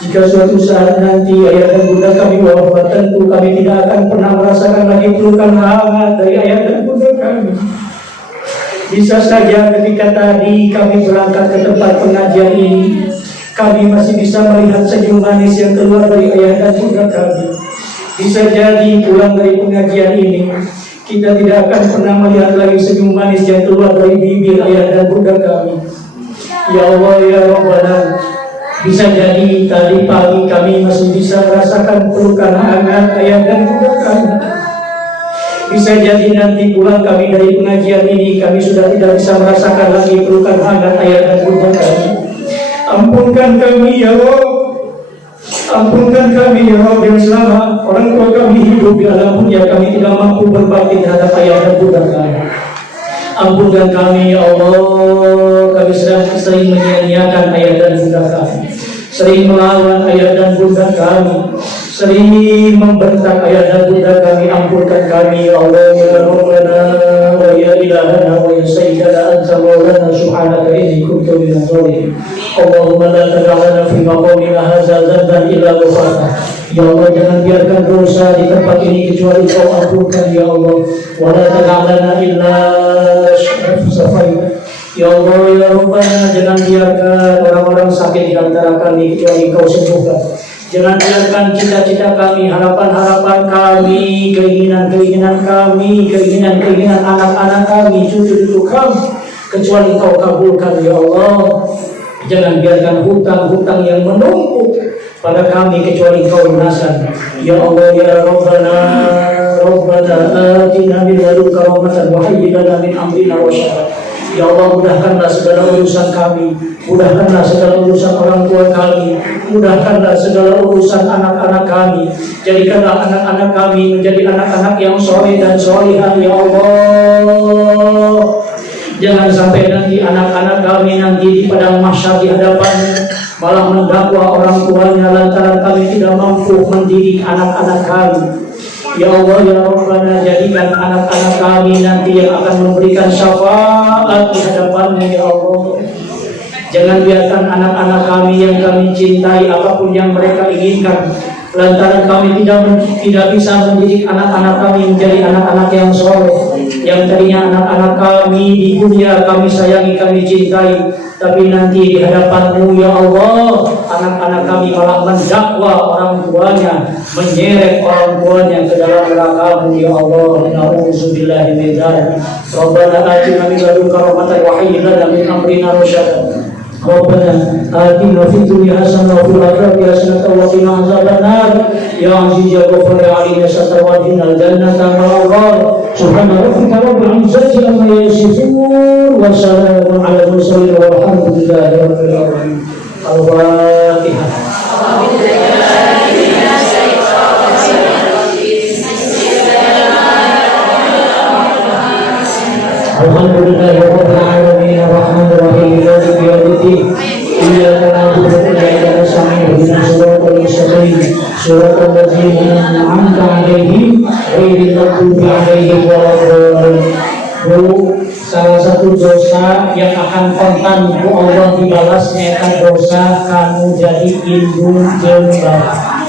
Jika suatu saat nanti ayah dan bunda kami wafat, tentu kami tidak akan pernah merasakan lagi pelukan hangat dari ayah dan bunda kami. Bisa saja ketika tadi kami berangkat ke tempat pengajian ini, kami masih bisa melihat senyum manis yang keluar dari ayah dan bunda kami. Bisa jadi pulang dari pengajian ini, kita tidak akan pernah melihat lagi senyum manis yang keluar dari bibir ayah dan bunda kami. Ya Allah, ya Rabbana, bisa jadi tadi pagi kami masih bisa merasakan pelukan hangat ayah dan bunda kami. Bisa jadi nanti pulang kami dari pengajian ini, kami sudah tidak bisa merasakan lagi pelukan hangat ayah dan bunda kami. Ampunkan kami, ya Allah. Ampunkan kami, ya Allah, yang selama orang tua kami hidup di alam dunia, kami tidak mampu berbakti terhadap ayah dan bunda kami. Ampunkan kami, ya Allah. Kami sering menyia-nyiakan ayah dan bunda kami, sering melawan ayah dan bunda kami, sering membentak ayah dan bunda kami. Ampunkan kami, ya Allah, ya Rabbana, wa ya ilahana, wa ya sayyidana, anta maulana, subhanaka inni kuntu minaz zalimin. Allahumma la tad'alana fi maqamina hadza dzanban illa ghafarta. Ya Allah, jangan biarkan dosa di tempat ini kecuali Kau ampunkan, ya Allah. Wa la tad'alana illa syafaita. Ya Allah, ya Rabbana, jangan biarkan orang-orang sakit di antara kami kecuali Kau sembuhkan. Jangan biarkan cita-cita kami, harapan-harapan kami, keinginan-keinginan kami, keinginan-keinginan anak-anak kami, cucu-cucu kami, kecuali Kau kabulkan, ya Allah. Jangan biarkan hutang-hutang yang menumpuk pada kami kecuali Kau lunasan. Ya Allah, ya Rabbana, Rabbana atina min ladunka rahmatan wa hayyi lana min amrina rasyada. Ya Allah, mudahkanlah segala urusan kami, mudahkanlah segala urusan orang tua kami, mudahkanlah segala urusan anak-anak kami. Jadikanlah anak-anak kami menjadi anak-anak yang soleh dan solihah, ya Allah. Jangan sampai nanti anak-anak kami nanti di padang mahsyar di hadapan malah mendakwa orang tuanya lantaran kami tidak mampu mendidik anak-anak kami. Ya Allah, ya Rabbana, jadikan anak-anak kami nanti yang akan memberikan syafaat di hadapan-Mu, ya Allah. Jangan biarkan anak-anak kami yang kami cintai apapun yang mereka inginkan, lantaran kami tidak bisa mendidik anak-anak kami menjadi anak-anak yang soleh. Yang tadinya anak-anak kami di dunia kami sayangi, kami cintai, tapi nanti di hadapan-Mu, ya Allah, anak-anak kami malah mendakwa orang tuanya, menyeret orang tuanya ke dalam neraka-Mu, ya Allah. Na'udzubillahi min dzalik. Rabbana atina min ladunka rahmatan wa hayyi lana min amrina rasyada. ربنا آتنا في الدنيا حسنة وفي الآخرة حسنة وقنا عذاب النار يا عزيز يا غفور يا عليم يا ستر وادخلنا الجنة مع الأبرار سبحان ربك رب العزة عما يصفون وسلام على المرسلين والحمد لله رب العالمين. الفاتحة. Alhamdulillah rabbil alamin arrahmanir rahim maliki yaumiddin iyyaka na'budu wa iyyaka nasta'in ihdinas siratal mustaqim siratal ladzina an'amta 'alaihim ghairil maghdubi 'alaihim waladdallin. Salah satu dosa yang akan kontan ku Allah dibalas nyaeta dosa kanu jadi indung jeung bapak.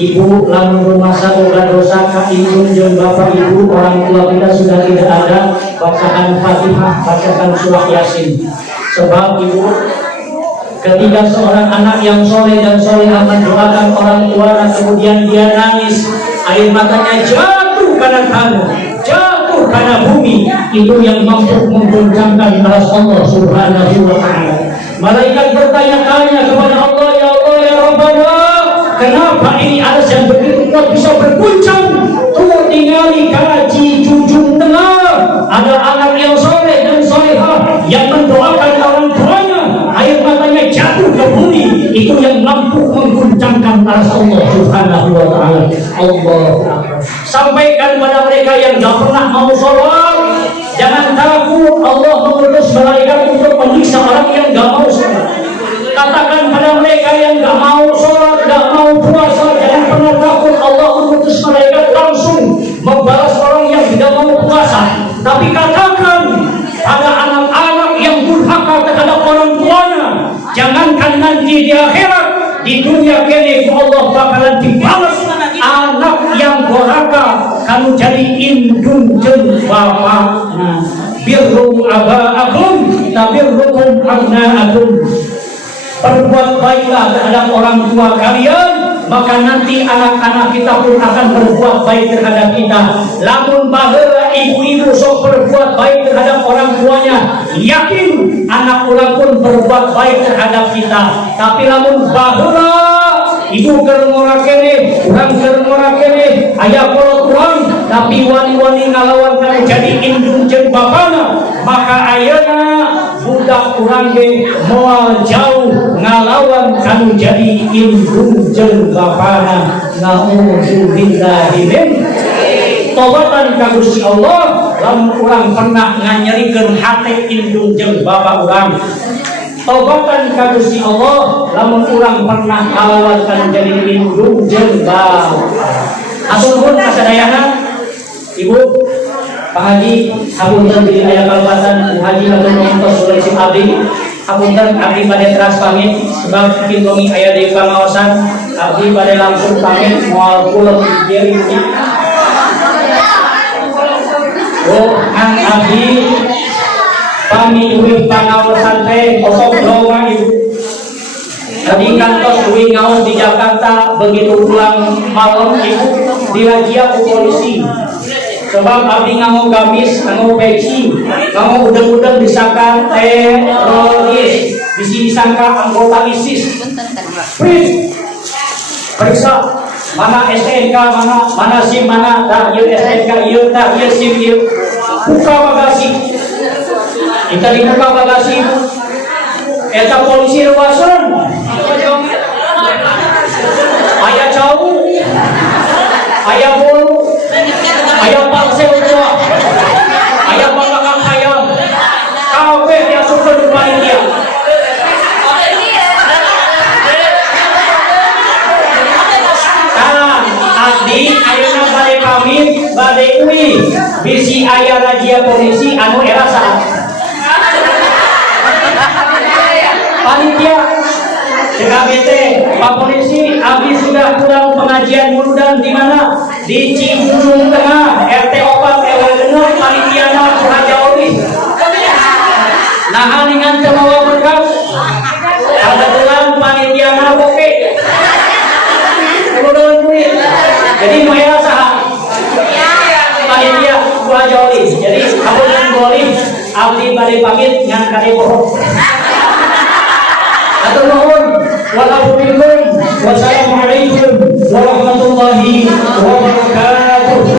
Ibu lamun rumasa boga dosa ka indung jeung bapak ibu orang tua kita sudah tidak ada, bacakan Fatihah, bacakan surah Yasin. Sebab ibu ketika seorang anak yang soleh dan solehah mendoakan orang tua dan kemudian dia nangis, air matanya jatuh karena tanah, jatuh karena bumi, itu yang mampu mengguncangkan balas Allah Subhanahu wa ta'ala. Malaikat bertanya-tanya kepada Allah, ya Allah ya Rabbana, kenapa ini alas yang begitu kuat bisa berguncang? Tuh tinggali kaji jujung tengah. Ada anak yang soleh dan solehah yang mendoakan orang tuanya, air matanya jatuh ke bumi. Itu yang mampu mengguncangkan alas Allah Subhanahu wa ta'ala. Allah sampaikan pada mereka yang gak pernah mau sholat, jangan takut, Allah mengutus malaikat untuk menyiksa orang yang gak mau sholat. Katakan pada mereka yang gak mau sholat, gak mau puasa, jangan pernah takut, Allah mengutus malaikat langsung membalas orang yang tidak mau puasa. Tapi katakan pada anak-anak yang durhaka terhadap orang tuanya, jangankan nanti di akhirat, di dunia kini Allah bakalan dibalas anak yang durhaka kamu jadi indung jeung bapak. Birrum aba'akum tabirrukum abna'akum. Berbuat baiklah terhadap orang tua kalian, maka nanti anak-anak kita pun akan berbuat baik terhadap kita. Lamun baheula ibu-ibu sok berbuat baik terhadap orang tuanya, yakin anak ulang pun berbuat baik terhadap kita. Tapi lamun baheula ibu keur ngora kene, urang keur ngora kene, aya kolot urang, tapi wani-wani ngalawan kana jadi indung jeung bapana, maka ayeuna budak urang ge moal jauh ngalawan kanu jadi indung jeung bapana. Nauzubillahi min tobatan ka Gusti Allah lamun urang pernah nganyerikeun hate indung jeung bapa urang. Tobatan ka Gusti Allah lamun urang pernah ngalawan kanu jadi indung jeung bapa. Aturun kasadayana Ibu Pak Haji, hapunten di aya kalebatan Bu Haji lamun nontos Sulawesi abdi, hapunten abdi bade teras pamit sebab kintomi aya di pangaosan, abdi bade langsung pamit moal kula pieu ini. Oh, Kang abdi pamit uwi pangaosan teh kosong doa Ibu. Tadi kantor uwi ngaos di Jakarta, begitu pulang malam Ibu dirajia ku polisi. Sebab abdi nganggo gamis, nganggo peci, nganggo udeng-udeng disangka teroris, bisi disangka anggota ISIS. Periksa mana STNK, mana SIM, mana tah ieu STNK, ieu tah ieu SIM ieu. Buka bagasi. Kita dibuka bagasi. Eta polisi ruasan. Aya jauh. Aya bolu. Aya parsel tua, aya pangakang ayam, kafe diasupkeun di panitia. Sekarang abdi ayeuna bade pamit, bade uwi, bisi aya razia polisi anu era saat. Panitia CKBT, Pak Polisi, abdi sudah pulang pengajian murudan di mana? Di Cibunung Tengah, RT 4 RW 6, panitiana Raja Oli. Nah, dengan cemawa berkas, kebetulan panitiana oke. Kemudian duit. Jadi mau era saham. Panitia Raja Oli. Jadi kabupaten Boli, abdi bade pamit ngan kade bohong. Atur nuhun. Wassalamualaikum warahmatullahi wabarakatuh.